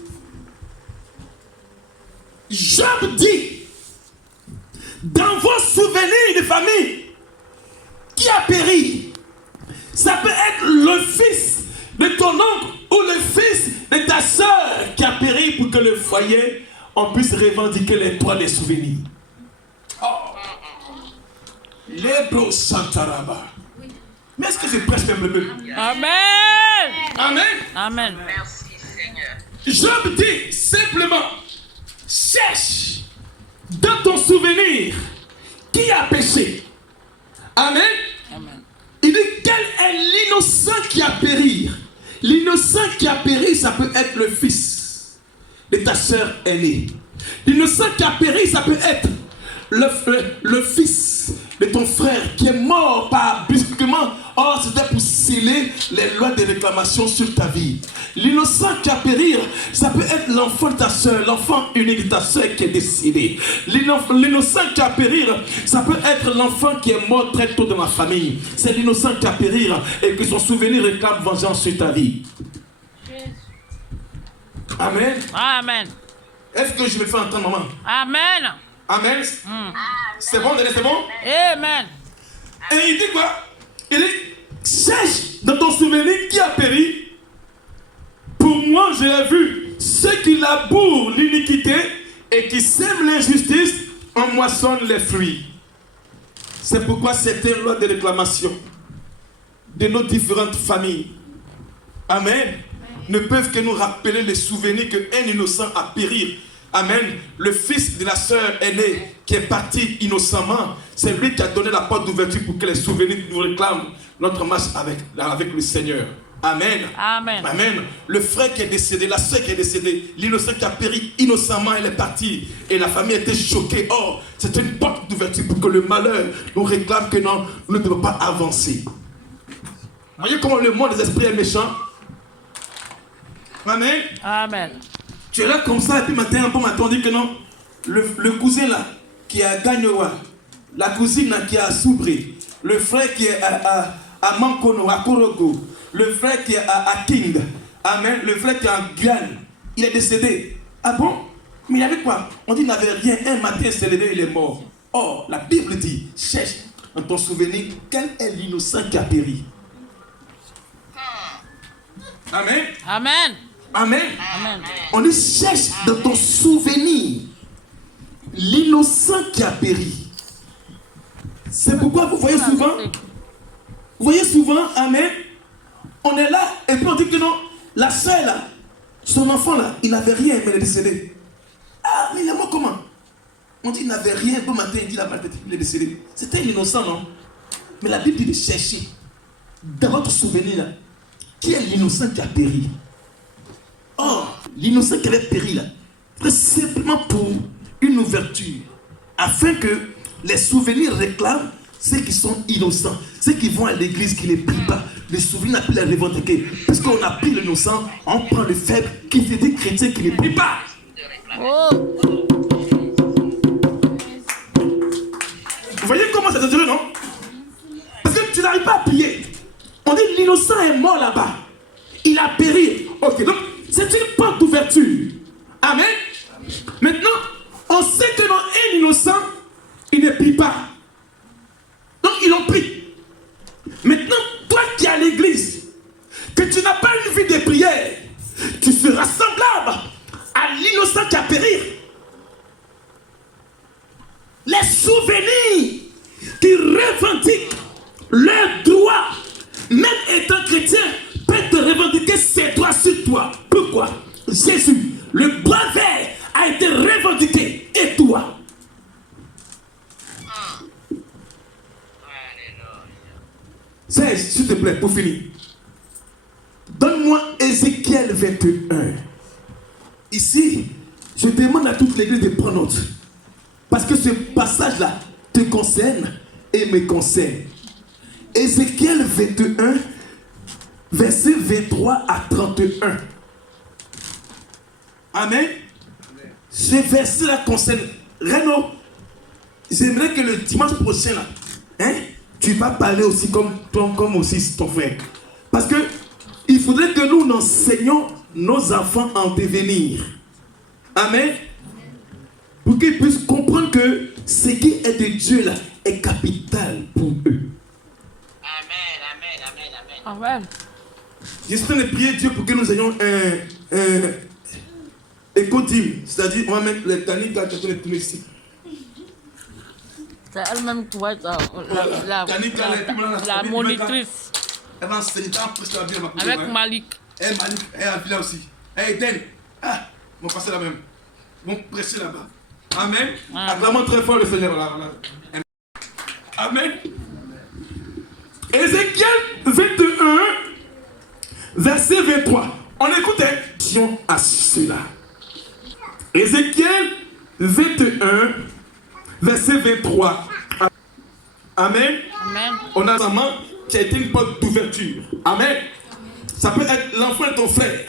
Job dit, dans vos souvenirs de famille, qui a péri? Ça peut être le fils de ton oncle ou le fils de ta soeur qui a péri pour que le foyer, on puisse revendiquer les droits des souvenirs. L'Hébreu Santaraba. Mais est-ce que je prêche même le peu? Amen. Amen. Amen. Merci Seigneur. Job dit simplement, cherche dans ton souvenir qui a péché. Amen. Amen. Il dit, quel est l'innocent qui a péri? L'innocent qui a péri, ça peut être le fils de ta soeur aînée. L'innocent qui a péri, ça peut être le fils de ton frère qui est mort par brusquement. Or, c'était pour sceller les lois de réclamation sur ta vie. L'innocent qui a péri, ça peut être l'enfant de ta soeur, l'enfant unique de ta soeur qui est décédé. L'innocent qui a péri, ça peut être l'enfant qui est mort très tôt dans la famille. C'est l'innocent qui a péri et que son souvenir réclame vengeance sur ta vie. Amen. Amen. Est-ce que je me fais entendre, maman? Amen. Amen. C'est bon, c'est bon? Amen. Et il dit quoi? Il dit, cherche dans ton souvenir qui a péri. Pour moi, je l'ai vu. Ceux qui labourent l'iniquité et qui sèment l'injustice en moissonnent les fruits. C'est pourquoi c'était une loi de réclamation de nos différentes familles. Amen. Ne peuvent que nous rappeler les souvenirs qu'un innocent a péri. Amen. Le fils de la sœur aînée qui est parti innocemment, c'est lui qui a donné la porte d'ouverture pour que les souvenirs nous réclament notre marche avec le Seigneur. Amen. Amen. Amen. Le frère qui est décédé, la soeur qui est décédée, l'innocent qui a péri innocemment, elle est partie. Et la famille était choquée. Or, c'est une porte d'ouverture pour que le malheur nous réclame que non, nous ne devons pas avancer. Voyez comment le monde des esprits est méchant. Amen. Amen. Tu es là comme ça, et puis un bon matin, on dit que non, le cousin là, qui est à Gagnoa, la cousine là, qui est à Soubré, le frère qui est à Mankono, à Korogo, le frère qui est à King, amen, le frère qui est en Guyane, il est décédé. Ah bon? Mais il y avait quoi? On dit qu'il n'avait rien, un matin il s'est levé, il est mort. Or, la Bible dit, cherche dans ton souvenir, quel est l'innocent qui a péri? Amen. Amen. Amen. Amen. On dit cherche dans ton souvenir l'innocent qui a péri. C'est pourquoi vous voyez souvent, amen, on est là et puis on dit que non, la soeur là, son enfant là, il n'avait rien mais il est décédé. Ah, mais il est mort comment? On dit qu'il n'avait rien, bon matin il dit la maltraité, il est décédé. C'était un innocent, non? Mais la Bible dit de chercher dans votre souvenir là, qui est l'innocent qui a péri? Or, l'innocent qui avait péri là, c'est simplement pour une ouverture, afin que les souvenirs réclament ceux qui sont innocents, ceux qui vont à l'église, qui ne prient pas. Les souvenirs, on a pu les revendiquer. Parce qu'on a pris l'innocent, on prend le faible, qui fait des chrétiens qui ne prient pas. Oh. Vous voyez comment c'est dangereux, non? Parce que tu n'arrives pas à prier. On dit l'innocent est mort là-bas. Il a péri. Ok, donc c'est une porte d'ouverture. Amen. Maintenant, on sait que non, un innocent, il ne prie pas. Donc ils l'ont pris. Maintenant, toi qui es à l'église, que tu n'as pas une vie de prière, tu seras semblable à l'innocent qui a péri. Les souvenirs qui revendiquent leurs droits, même étant chrétien, peuvent te revendiquer ses droits sur toi. Pourquoi? Jésus, le bras vert, a été revendiqué. Et toi? Serge, s'il te plaît, pour finir. Donne-moi Ézéchiel 21. Ici, je demande à toute l'église de prendre note. Parce que ce passage-là te concerne et me concerne. Ézéchiel 21, verset 23 à 31. Amen. Ce verset-là concerne. Renaud, j'aimerais que le dimanche prochain, là, hein, tu vas parler aussi comme aussi ton frère. Parce que il faudrait que nous enseignions nos enfants en devenir. Amen. Pour qu'ils puissent comprendre que ce qui est de Dieu là est capital pour eux. Amen. Amen. Amen. Amen. Amen. Je suis en train de prier Dieu pour que nous ayons un éco-team. C'est-à-dire, on va mettre les tanniques là, tu vas les ici. C'est elle-même qui va être la monitrice. Elle va enseigner, avec Malik. Et Malik, elle a vu là aussi. Et Eden, on va passer là même. On va prêcher là-bas. Amen. Acclamons très fort le Seigneur là. Amen. Ézéchiel 21, verset 23. On écoutait à cela. Ézéchiel 21, verset 23. Amen. Amen. On a un maman qui a été une porte d'ouverture. Amen. Ça peut être l'enfant de ton frère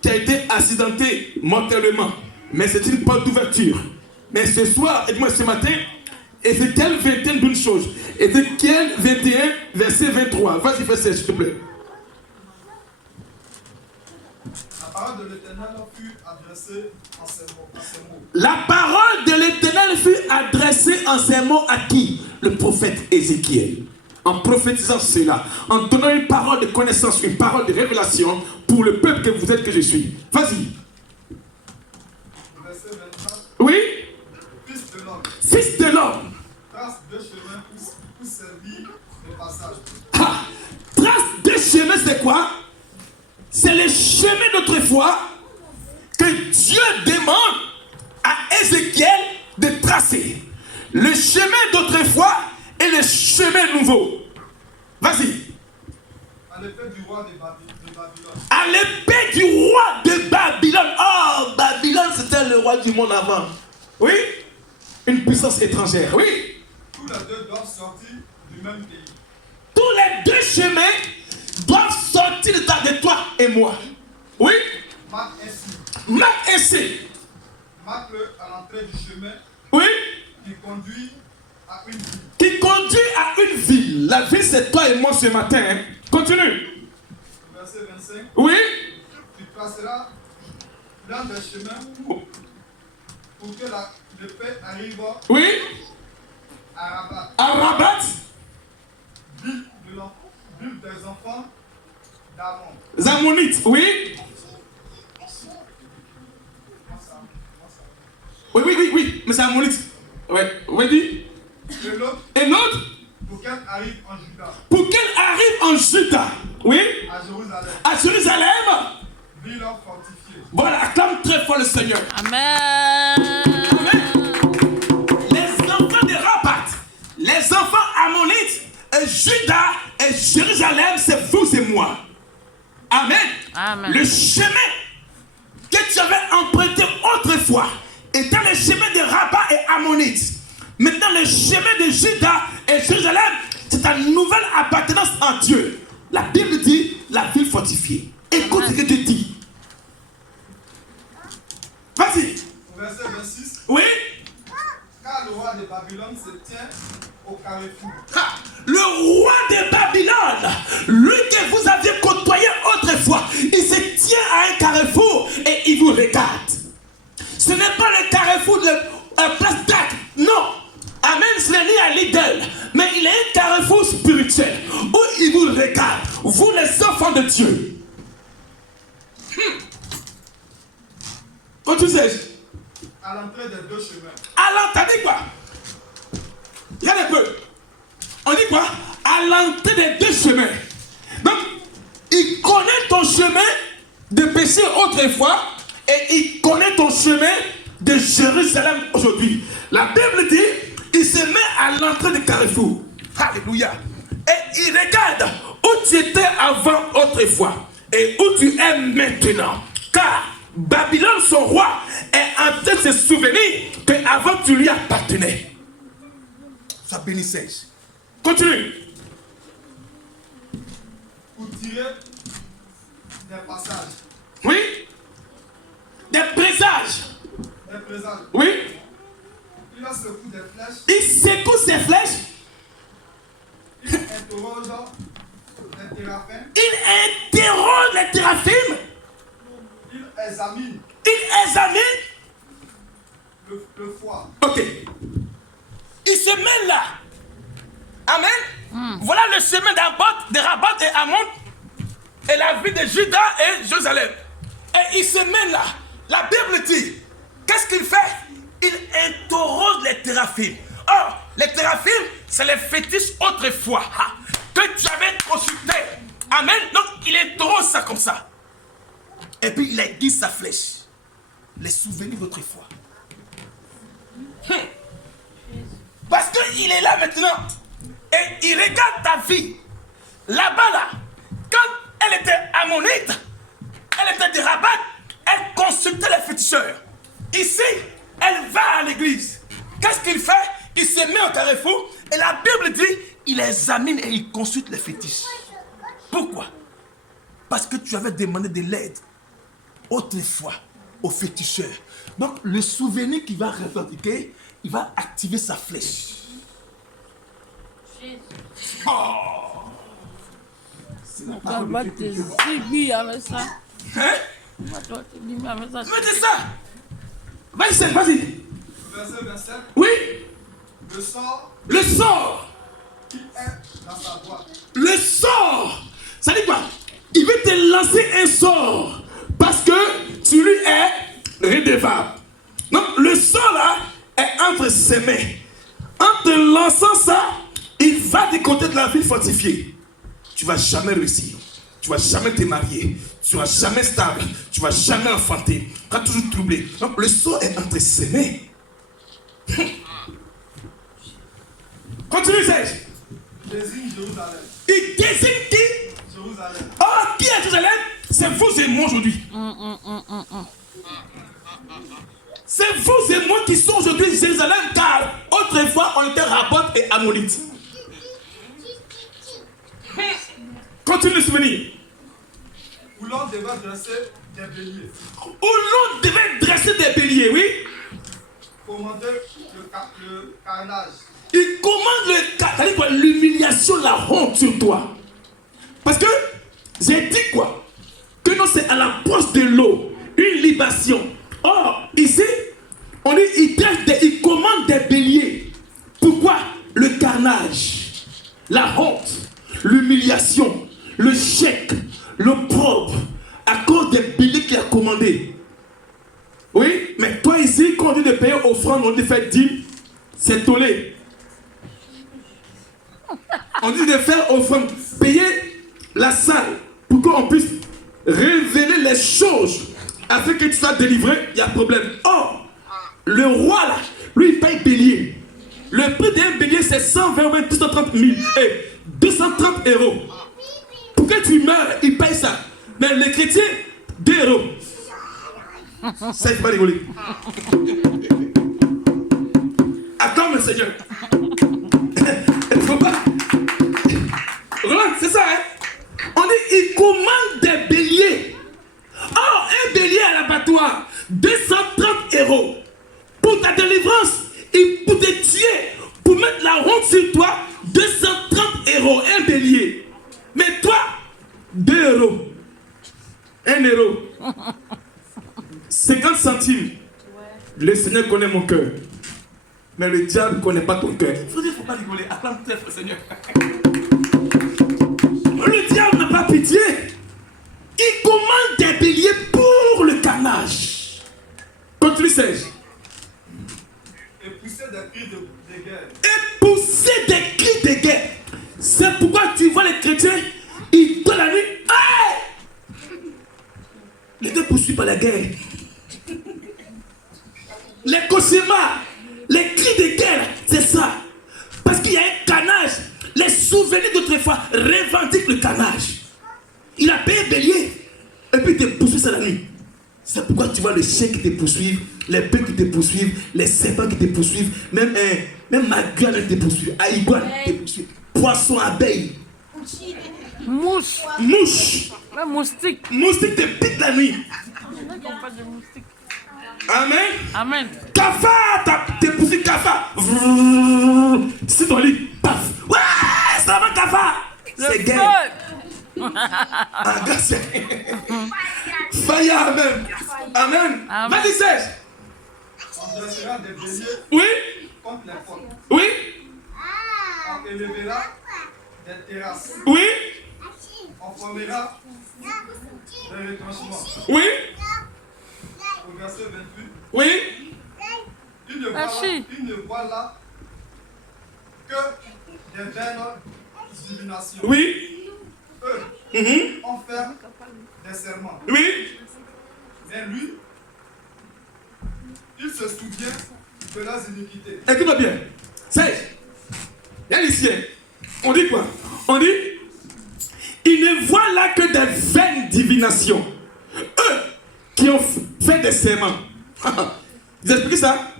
qui a été accidenté mortellement. Mais c'est une porte d'ouverture. Mais ce soir, et moi ce matin, Ézéchiel 21 d'une chose. Ézéchiel 21, verset 23. Vas-y, fais ça, s'il te plaît. La parole de l'Éternel fut adressée en ces mots. La parole de l'Éternel fut adressée en ces mots à qui? Le prophète Ézéchiel. En prophétisant cela, en donnant une parole de connaissance, une parole de révélation pour le peuple que vous êtes, que je suis. Vas-y. Verset 24. Oui? Fils de l'homme, Fils de l'homme. trace deux chemins pour servir de passage. Ah, trace deux chemins, c'est quoi? C'est le chemin d'autrefois que Dieu demande à Ézéchiel de tracer. Le chemin d'autrefois et le chemin nouveau. Vas-y. En À l'épée du roi de Babylone. À l'épée du roi de Babylone. Oh, Babylone, c'était le roi du monde avant. Oui, une puissance étrangère. Oui. Tous les deux doivent sortir du même pays. Tous les deux chemins doivent sortir de toi et moi. Oui. Marque ainsi. Marque ainsi. Marque-le à l'entrée du chemin. Oui. Qui conduit à une ville. Qui conduit à une ville. La ville, c'est toi et moi ce matin. Hein. Continue. Verset 25. Oui. Tu passeras dans des chemins pour que l'épée arrive oui. à Rabat. À Rabat. Ville des enfants d'Amon. Zamonite, oui. Oui, mais c'est Amonite. Ouais, dis. Et l'autre. Pour qu'elle arrive en Juda. Pour qu'elle arrive en Juda. Oui. À Jérusalem. À Jérusalem. Ville fortifiée. Voilà, acclame très fort le Seigneur. Amen. Amen. Les enfants de Rabat, les enfants Ammonites, et Juda et Jérusalem, c'est vous et moi. Amen. Amen. Le chemin que tu avais emprunté autrefois était le chemin de Rabat et Ammonite. Maintenant, le chemin de Juda et Jérusalem, c'est ta nouvelle appartenance en Dieu. La Bible dit la ville fortifiée. Écoute ce que Dieu dit. Vas-y. Verset 26. Oui. Car le roi de Babylone se tient au carrefour. Le roi de Babylone, lui que vous aviez côtoyé autrefois, il se tient à un carrefour et il vous regarde. Ce n'est pas le carrefour de Place d'Arc, non. Amen, ce n'est ni à Lidl, mais il est un carrefour spirituel où il vous regarde, vous les enfants de Dieu. Quand tu sais, À l'entrée des deux chemins. alors, t'as dit quoi? Regarde un peu. On dit quoi? À l'entrée des deux chemins. Donc, il connaît ton chemin de péché autrefois et il connaît ton chemin de Jérusalem aujourd'hui. La Bible dit, il se met à l'entrée du carrefour. Alléluia. Et il regarde où tu étais avant autrefois et où tu es maintenant. Car Babylone, son roi, est en train de se souvenir qu'avant tu lui appartenais. Ça bénissait. Continue. Pour tirer des passages. Oui. Des présages. Des présages. Oui. Il a secoué des flèches. Il secoue ses flèches. Il interroge les téraphins. Il interroge les téraphim. Il examine le foie. Ok. Il se met là. Amen. Voilà le chemin de Rabat et Ammon et la ville de Juda et Jérusalem. Et il se met là. La Bible dit, qu'est-ce qu'il fait? Il interroge les téraphim. Or, les téraphim, c'est les fétiches autrefois que tu avais consulté. Amen. Donc, il interroge ça comme ça. Et puis, il aiguise sa flèche. Les souvenirs d'autrefois. Parce qu'il est là maintenant. Et il regarde ta vie. Là-bas, là, quand elle était ammonite, elle était de Rabat, elle consultait les féticheurs. Ici, elle va à l'église. Qu'est-ce qu'il fait? Il se met au carrefour et la Bible dit, il examine et il consulte les fétiches. Pourquoi? Parce que tu avais demandé de l'aide autrefois aux féticheurs. Donc, le souvenir qu'il va revendiquer, il va activer sa flèche. Oh. C'est la parole de Dieu. Hein? Mettez ça. Vas-y, vas-y. Verset 27. Oui. Le sort qui est dans sa boîte. Le sort. Ça dit quoi? Il veut te lancer un sort parce que tu lui es redevable. Donc le sort là est entre ses mains. En te lançant ça, il va du côté de la ville fortifiée. Tu ne vas jamais réussir. Tu ne vas jamais te marier. Tu ne vas jamais stable. Tu ne vas jamais enfanter. Tu vas toujours troubler. Donc le sort est entre ses mains. Continue, Serge. Désigne Jérusalem. Il désigne qui? Jérusalem. C'est vous et moi aujourd'hui. C'est vous et moi qui sont aujourd'hui Jérusalem, car autrefois on était Rabbot et Ammonite. Continue le souvenir. Où l'on devait dresser des béliers. Où l'on devait dresser des béliers, oui. Commander le carnage. Il commande l'humiliation, la honte sur toi. Parce que j'ai dit quoi? Que non, c'est à l'approche de l'eau, une libation. Or, ici, on dit il commande des béliers. Pourquoi? Le carnage, la honte, l'humiliation, le chèque, l'opprobre, à cause des béliers qu'il a commandé. Oui, mais toi ici, quand on dit de payer offrande, on dit de faire dîme, c'est tollé. On dit de faire offrande, payer la salle pour qu'on puisse révéler les choses afin que tu sois délivré, il y a problème. Or, le roi là, lui il paye bélier. Le prix d'un bélier c'est 120 230 000 et 230 euros. Pour que tu meurs, il paye ça. Mais les chrétiens, 2 euros. Ça, il ne faut pas rigoler. Attends, mon Seigneur. Il ne faut pas. Regarde, c'est ça, hein. On dit, il commande des béliers. Or, un bélier à l'abattoir, 230 euros. Pour ta délivrance, et pour te tuer, pour mettre la honte sur toi, 230 euros, un bélier. Mais toi, 2 euros. 1 euro. 50 centimes. Le Seigneur connaît mon cœur. Mais le diable ne connaît pas ton cœur. Il ne faut pas rigoler. Acclame-toi, Seigneur. Le diable n'a pas pitié. Il commande des béliers pour le carnage. Continue, Serge. Et pousser des cris de guerre. Et pousser des cris de guerre. C'est pourquoi tu vois les chrétiens, ils dans la nuit. Hey! Ils étaient poursuivis par la guerre. Les cauchemars, les cris de guerre, c'est ça. Parce qu'il y a un carnage. Les souvenirs d'autrefois revendiquent le carnage. Il a payé bélier. Et puis il te poursuit ça la nuit. C'est pourquoi tu vois les chiens qui te poursuivent, les bœufs qui te poursuivent, les serpents qui te poursuivent, même Maguane te poursuit, Aïguane te poursuit, poisson, abeille, Mouche. Même moustique. Moustique te pique la nuit. Amen. Amen. Cafard te poursuit, cafard. C'est ton lit, paf. Ouais, ça va, cafard. C'est gay. Ah, grâce. Fire, amen. Amen. Vas-y, Serge. On dressera des béliers Oui. contre les portes. Oui. On élèvera des terrasses. Oui. On formera des retranchements. Oui. Au verset 28. Oui. Il ne voit là que des vaines divinations. Oui. Eux ont fait des serments. Oui. Mais lui, il se souvient de leurs iniquités. Écoute-moi bien. Serge, il y a ici. On dit quoi? On dit, il ne voit là que des vaines divinations. Eux qui ont fait des serments. Vous expliquez ça?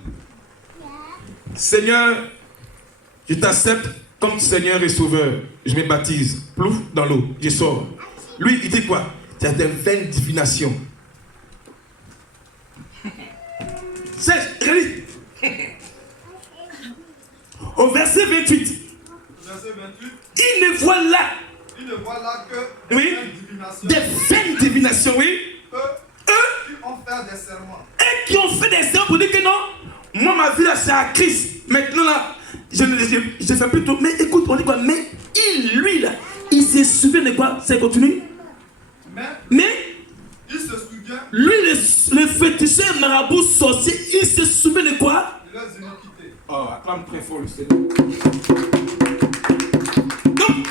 Seigneur, je t'accepte comme Seigneur et Sauveur. Je me baptise. Plouf dans l'eau. Je sors. Lui, il dit quoi? Il y a des vaines divinations. Serge, relis. Au verset 28. Verset 28. Il ne voit là. Il ne voit là que Oui. vaines divinations. Des vaines divinations, oui. Eux qui ont fait des serments. Et qui ont fait des serments pour dire que non, moi ma vie là c'est à Christ. Maintenant là, je fais plus tout. Mais écoute, on dit quoi? Mais lui là, il se souvient de quoi? Ça continue. Mais il se souvient. Lui, le féticheur marabout sorcier, il se souvient de quoi? De leurs iniquités. Oh, acclame très fort le Seigneur. Donc,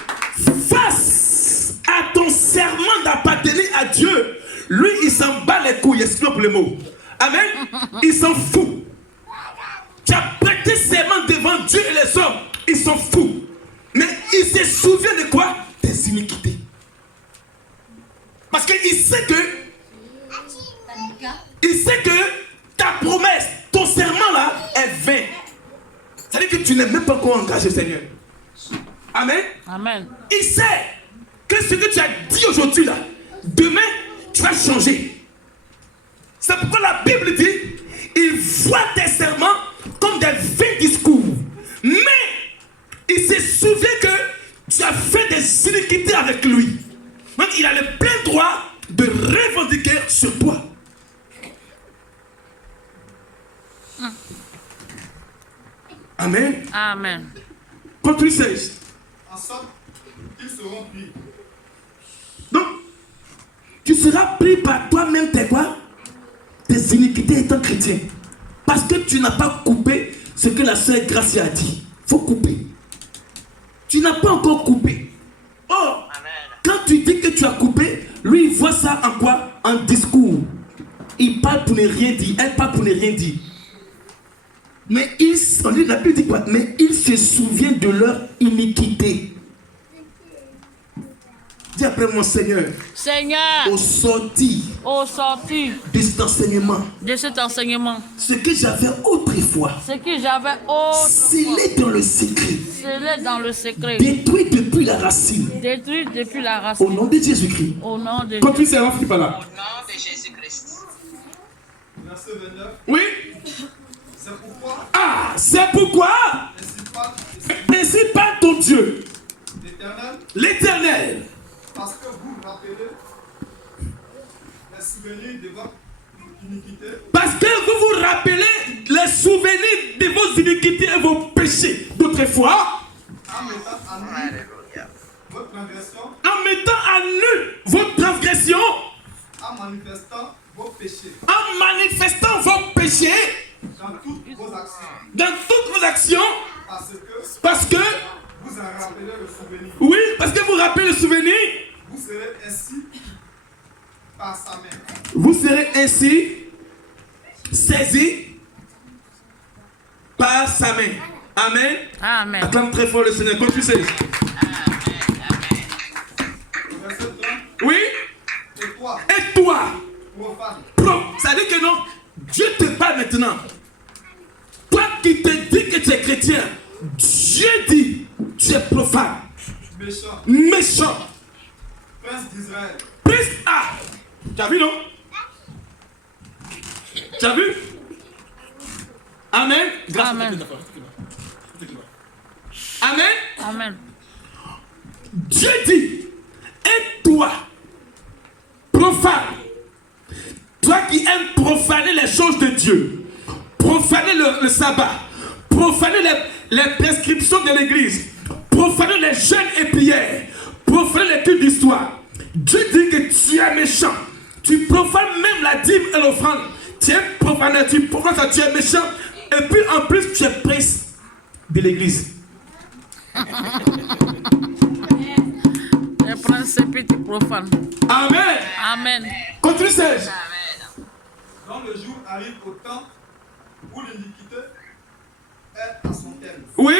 face à ton serment d'appartenir à Dieu, lui, il s'en bat les couilles, excuse-moi pour le mot. Amen. Il s'en fout. Tu as prêté serment devant Dieu et les hommes, ils s'en foutent. Mais il se souvient de quoi? Des iniquités. Parce qu'il sait que ta promesse, ton serment là est vain. C'est-à-dire que tu n'es même pas encore engagé, Seigneur. Amen. Amen. Il sait que ce que tu as dit aujourd'hui là, demain, tu vas changer. C'est pourquoi la Bible dit, il voit tes serments comme des vains discours. Mais il se souvient que tu as fait des iniquités avec lui. Donc il a le plein droit de revendiquer sur toi. Amen. Amen. Continue 16. En sorte qu'ils seront pris. Donc, tu seras pris par toi-même tes quoi? Tes iniquités étant chrétien. Parce que tu n'as pas coupé ce que la sœur Gracia a dit. Il faut couper. Tu n'as pas encore coupé. Or, quand tu dis que tu as coupé, lui il voit ça en quoi? En discours. Il parle pour ne rien dire. Elle parle pour ne rien dire. Mais la Bible dit quoi? Mais il se souvient de leur iniquité. Dis après mon Seigneur. Seigneur, Au sortir de cet enseignement, ce que j'avais autrefois, scellé dans le secret, détruit depuis la racine. Au nom de Jésus-Christ. Au nom de Continue, c'est un Philippe là. Au nom de Jésus-Christ. Verset 29. Oui. C'est pourquoi, C'est pourquoi ainsi parle ton Dieu, l'Éternel. parce que vous rappelez les souvenirs de votre iniquité. Parce que vous vous rappelez les souvenirs de vos iniquités et vos péchés d'autrefois. En mettant à nu votre transgression. En mettant à nu votre transgression. En manifestant vos péchés. En manifestant vos péchés. Dans toutes vos actions. Dans toutes vos actions. Parce que vous en rappelez le souvenir. Oui, parce que vous rappelez le souvenir. Vous serez ainsi par sa main. Vous serez ainsi saisi par sa main. Amen. Amen. Acclame très fort le Seigneur. Quand tu sais. Verset 30. Oui. Et toi. Profane. Ça dit que non. Dieu te parle maintenant. Toi qui te dis que tu es chrétien, Dieu dit tu es profane. Méchant. Prince d'Israël. Prince A. Tu as vu, non? Tu as vu? Amen. Grâce Amen. Amen. Amen. Dieu dit, et toi, profane, toi qui aimes profaner les choses de Dieu, profaner le sabbat, profaner les prescriptions de l'église, profaner les jeûnes et prières, profaner les cultes d'histoire. Dieu dit que tu es méchant. Tu profanes même la dîme et l'offrande. Tu es profané, tu profanes ça, tu es méchant. Et puis en plus, tu es prince de l'église. Le prince et puis tu profanes. Amen. Amen. Continue, Serge. Quand le jour arrive au temps où l'iniquité est à son terme. Oui.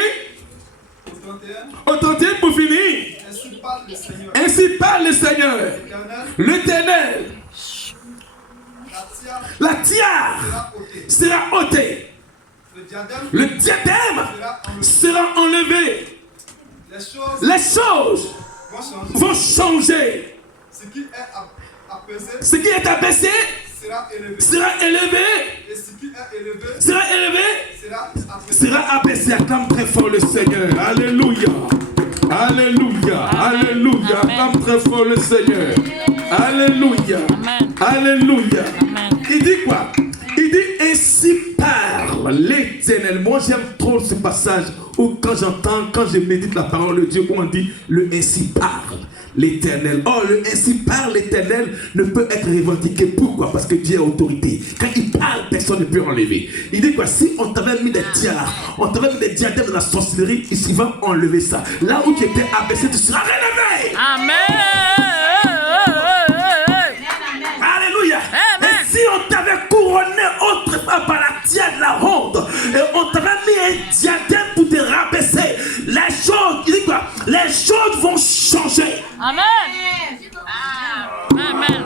Au 31. Au 31 pour finir. Ainsi parle le Seigneur. Ainsi parle le Seigneur. L'Éternel. La tiare sera ôtée. Le diadème sera enlevé. Les choses vont changer. Ce qui est abaissé sera élevé. Et ce qui est élevé sera élevé. Sera abaissé. Acclame très fort le Seigneur. Alléluia. Alléluia. Alléluia. Acclame très fort le Seigneur. Alléluia. Alléluia. Il dit quoi? Il dit ainsi parle l'Éternel. Moi j'aime trop ce passage où quand je médite la parole de Dieu, où on dit le ainsi parle l'Éternel. Or le ainsi parle l'Éternel ne peut être revendiqué. Pourquoi? Parce que Dieu est autorité. Quand il parle, personne ne peut enlever. Il dit quoi? Si on t'avait mis des tiares, on t'avait mis des diadèmes de la sorcellerie, il va enlever ça. Là où tu étais abaissé, tu seras relevé. Amen. Alléluia. Et si on t'avait couronné autrefois par la tiare de la honte, et on t'avait mis un diadème pour te rabaisser, les choses, il dit quoi? Les choses vont changer. Amen. Amen.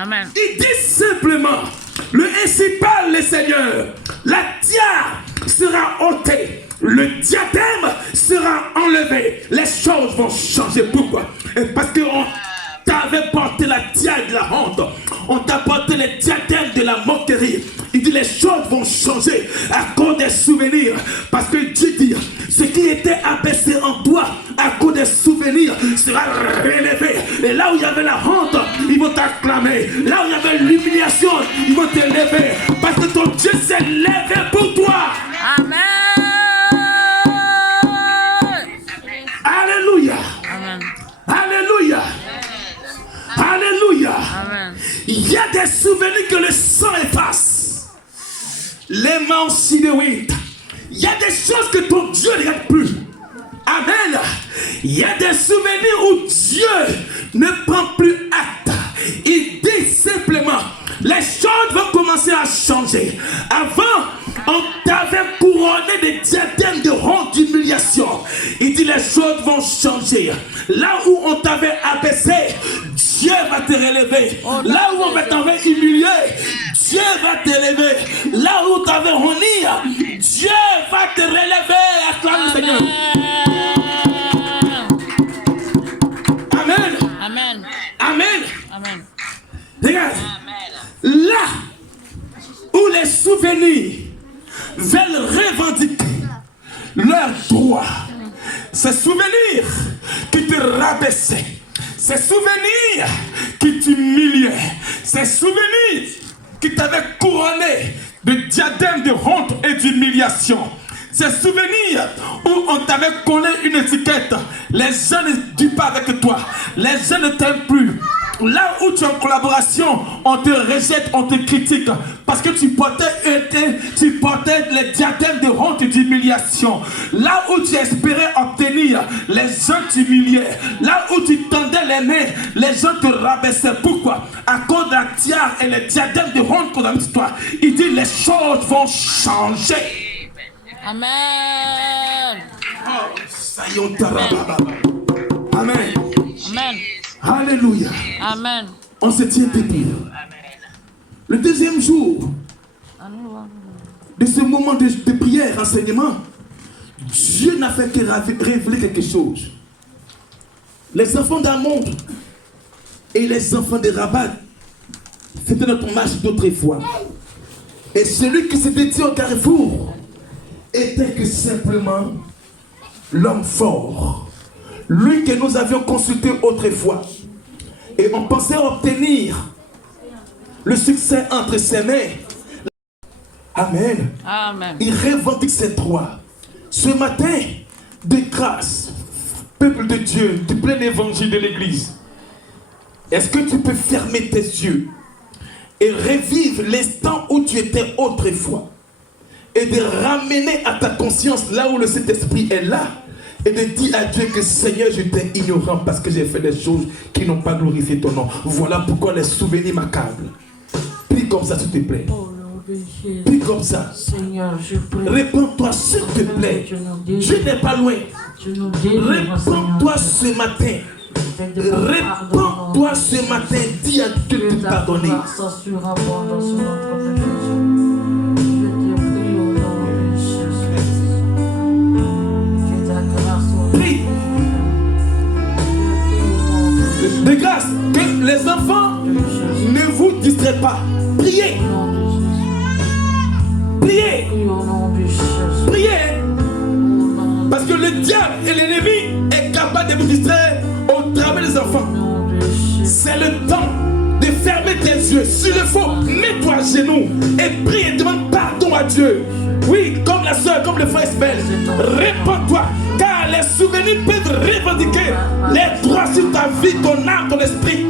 Amen. Il dit simplement, le ainsi parle le Seigneur, la tiare sera ôtée, le diadème sera enlevé, les choses vont changer. Pourquoi? Parce qu'on t'avait porté la tiare de la honte, on t'a porté le diadème de la moquerie. Il dit les choses vont changer à cause des souvenirs, parce que Dieu dit, ce qui était abaissé en toi à cause des souvenirs sera relevé. Et là où il y avait la honte, ils vont t'acclamer. Là où il y avait l'humiliation, ils vont t'élever. Parce que ton Dieu s'est levé pour toi. Amen. Alléluia. Amen. Alléluia. Alléluia. Amen. Il y a des souvenirs que le sang efface. Les mains sidéroïdes. Il y a des choses que ton Dieu ne regarde plus. Amen. Il y a des souvenirs où Dieu ne prend plus acte. Il dit simplement, les choses vont commencer à changer. Avant, on t'avait couronné des diadèmes de honte, d'humiliation. Il dit, les choses vont changer. Là où on t'avait abaissé, Dieu va te relever. Là où on t'avait humilié, Dieu va t'élever. Là où on t'avait honni, Dieu va te relever. Acclame le Seigneur. Amen. Amen. Amen. Amen. Regarde. Là où les souvenirs veulent revendiquer leurs droits, ces souvenirs qui te rabaissaient, ces souvenirs qui t'humiliaient, ces souvenirs qui t'avaient couronné de diadèmes de honte et d'humiliation, ces souvenirs où on t'avait collé une étiquette, les gens ne disent pas avec toi, les gens ne t'aiment plus. Là où tu es en collaboration, on te rejette, on te critique parce que tu portais les diadèmes de honte et d'humiliation. Là où tu espérais obtenir, les gens t'humiliaient. Là où tu tendais les mains, les gens te rabaissaient. Pourquoi? À cause de la tiare et les diadèmes de honte qu'on a mis sur toi. Il dit les choses vont changer. Amen. Amen. Amen. Alléluia. Amen. On se tient debout. Le deuxième jour de ce moment de prière, enseignement, Dieu n'a fait que révéler quelque chose. Les enfants d'Amon et les enfants de Rabat, c'était notre marche d'autrefois. Et celui qui se détient au carrefour était que simplement l'homme fort. Lui que nous avions consulté autrefois. Et on pensait obtenir le succès entre ses mains. Amen. Amen. Il revendique ses droits. Ce matin, de grâce, peuple de Dieu, du plein évangile de l'église, est-ce que tu peux fermer tes yeux et revivre l'instant où tu étais autrefois et de ramener à ta conscience là où le Saint-Esprit est là et de dire à Dieu que Seigneur, j'étais ignorant parce que j'ai fait des choses qui n'ont pas glorifié ton nom. Voilà pourquoi les souvenirs m'accablent. Prie comme ça, s'il te plaît. Prie comme ça. Seigneur, je prie. Réponds-toi, s'il te plaît. Dieu n'est pas loin. Réponds-toi ce matin. Réponds-toi ce matin. Dis à Dieu de te pardonner. Prie. De grâce, que les enfants ne vous distraient pas. Priez. Priez. Priez. Parce que le diable et l'ennemi est capable de vous distraire au travers des enfants. C'est le temps de fermer tes yeux. S'il le faut, mets-toi à genoux et prie et demande pardon à Dieu. Oui, comme la soeur, comme le frère Isabelle. Réponds-toi, car les souvenirs peuvent revendiquer les droits sur ta vie, ton âme, ton esprit.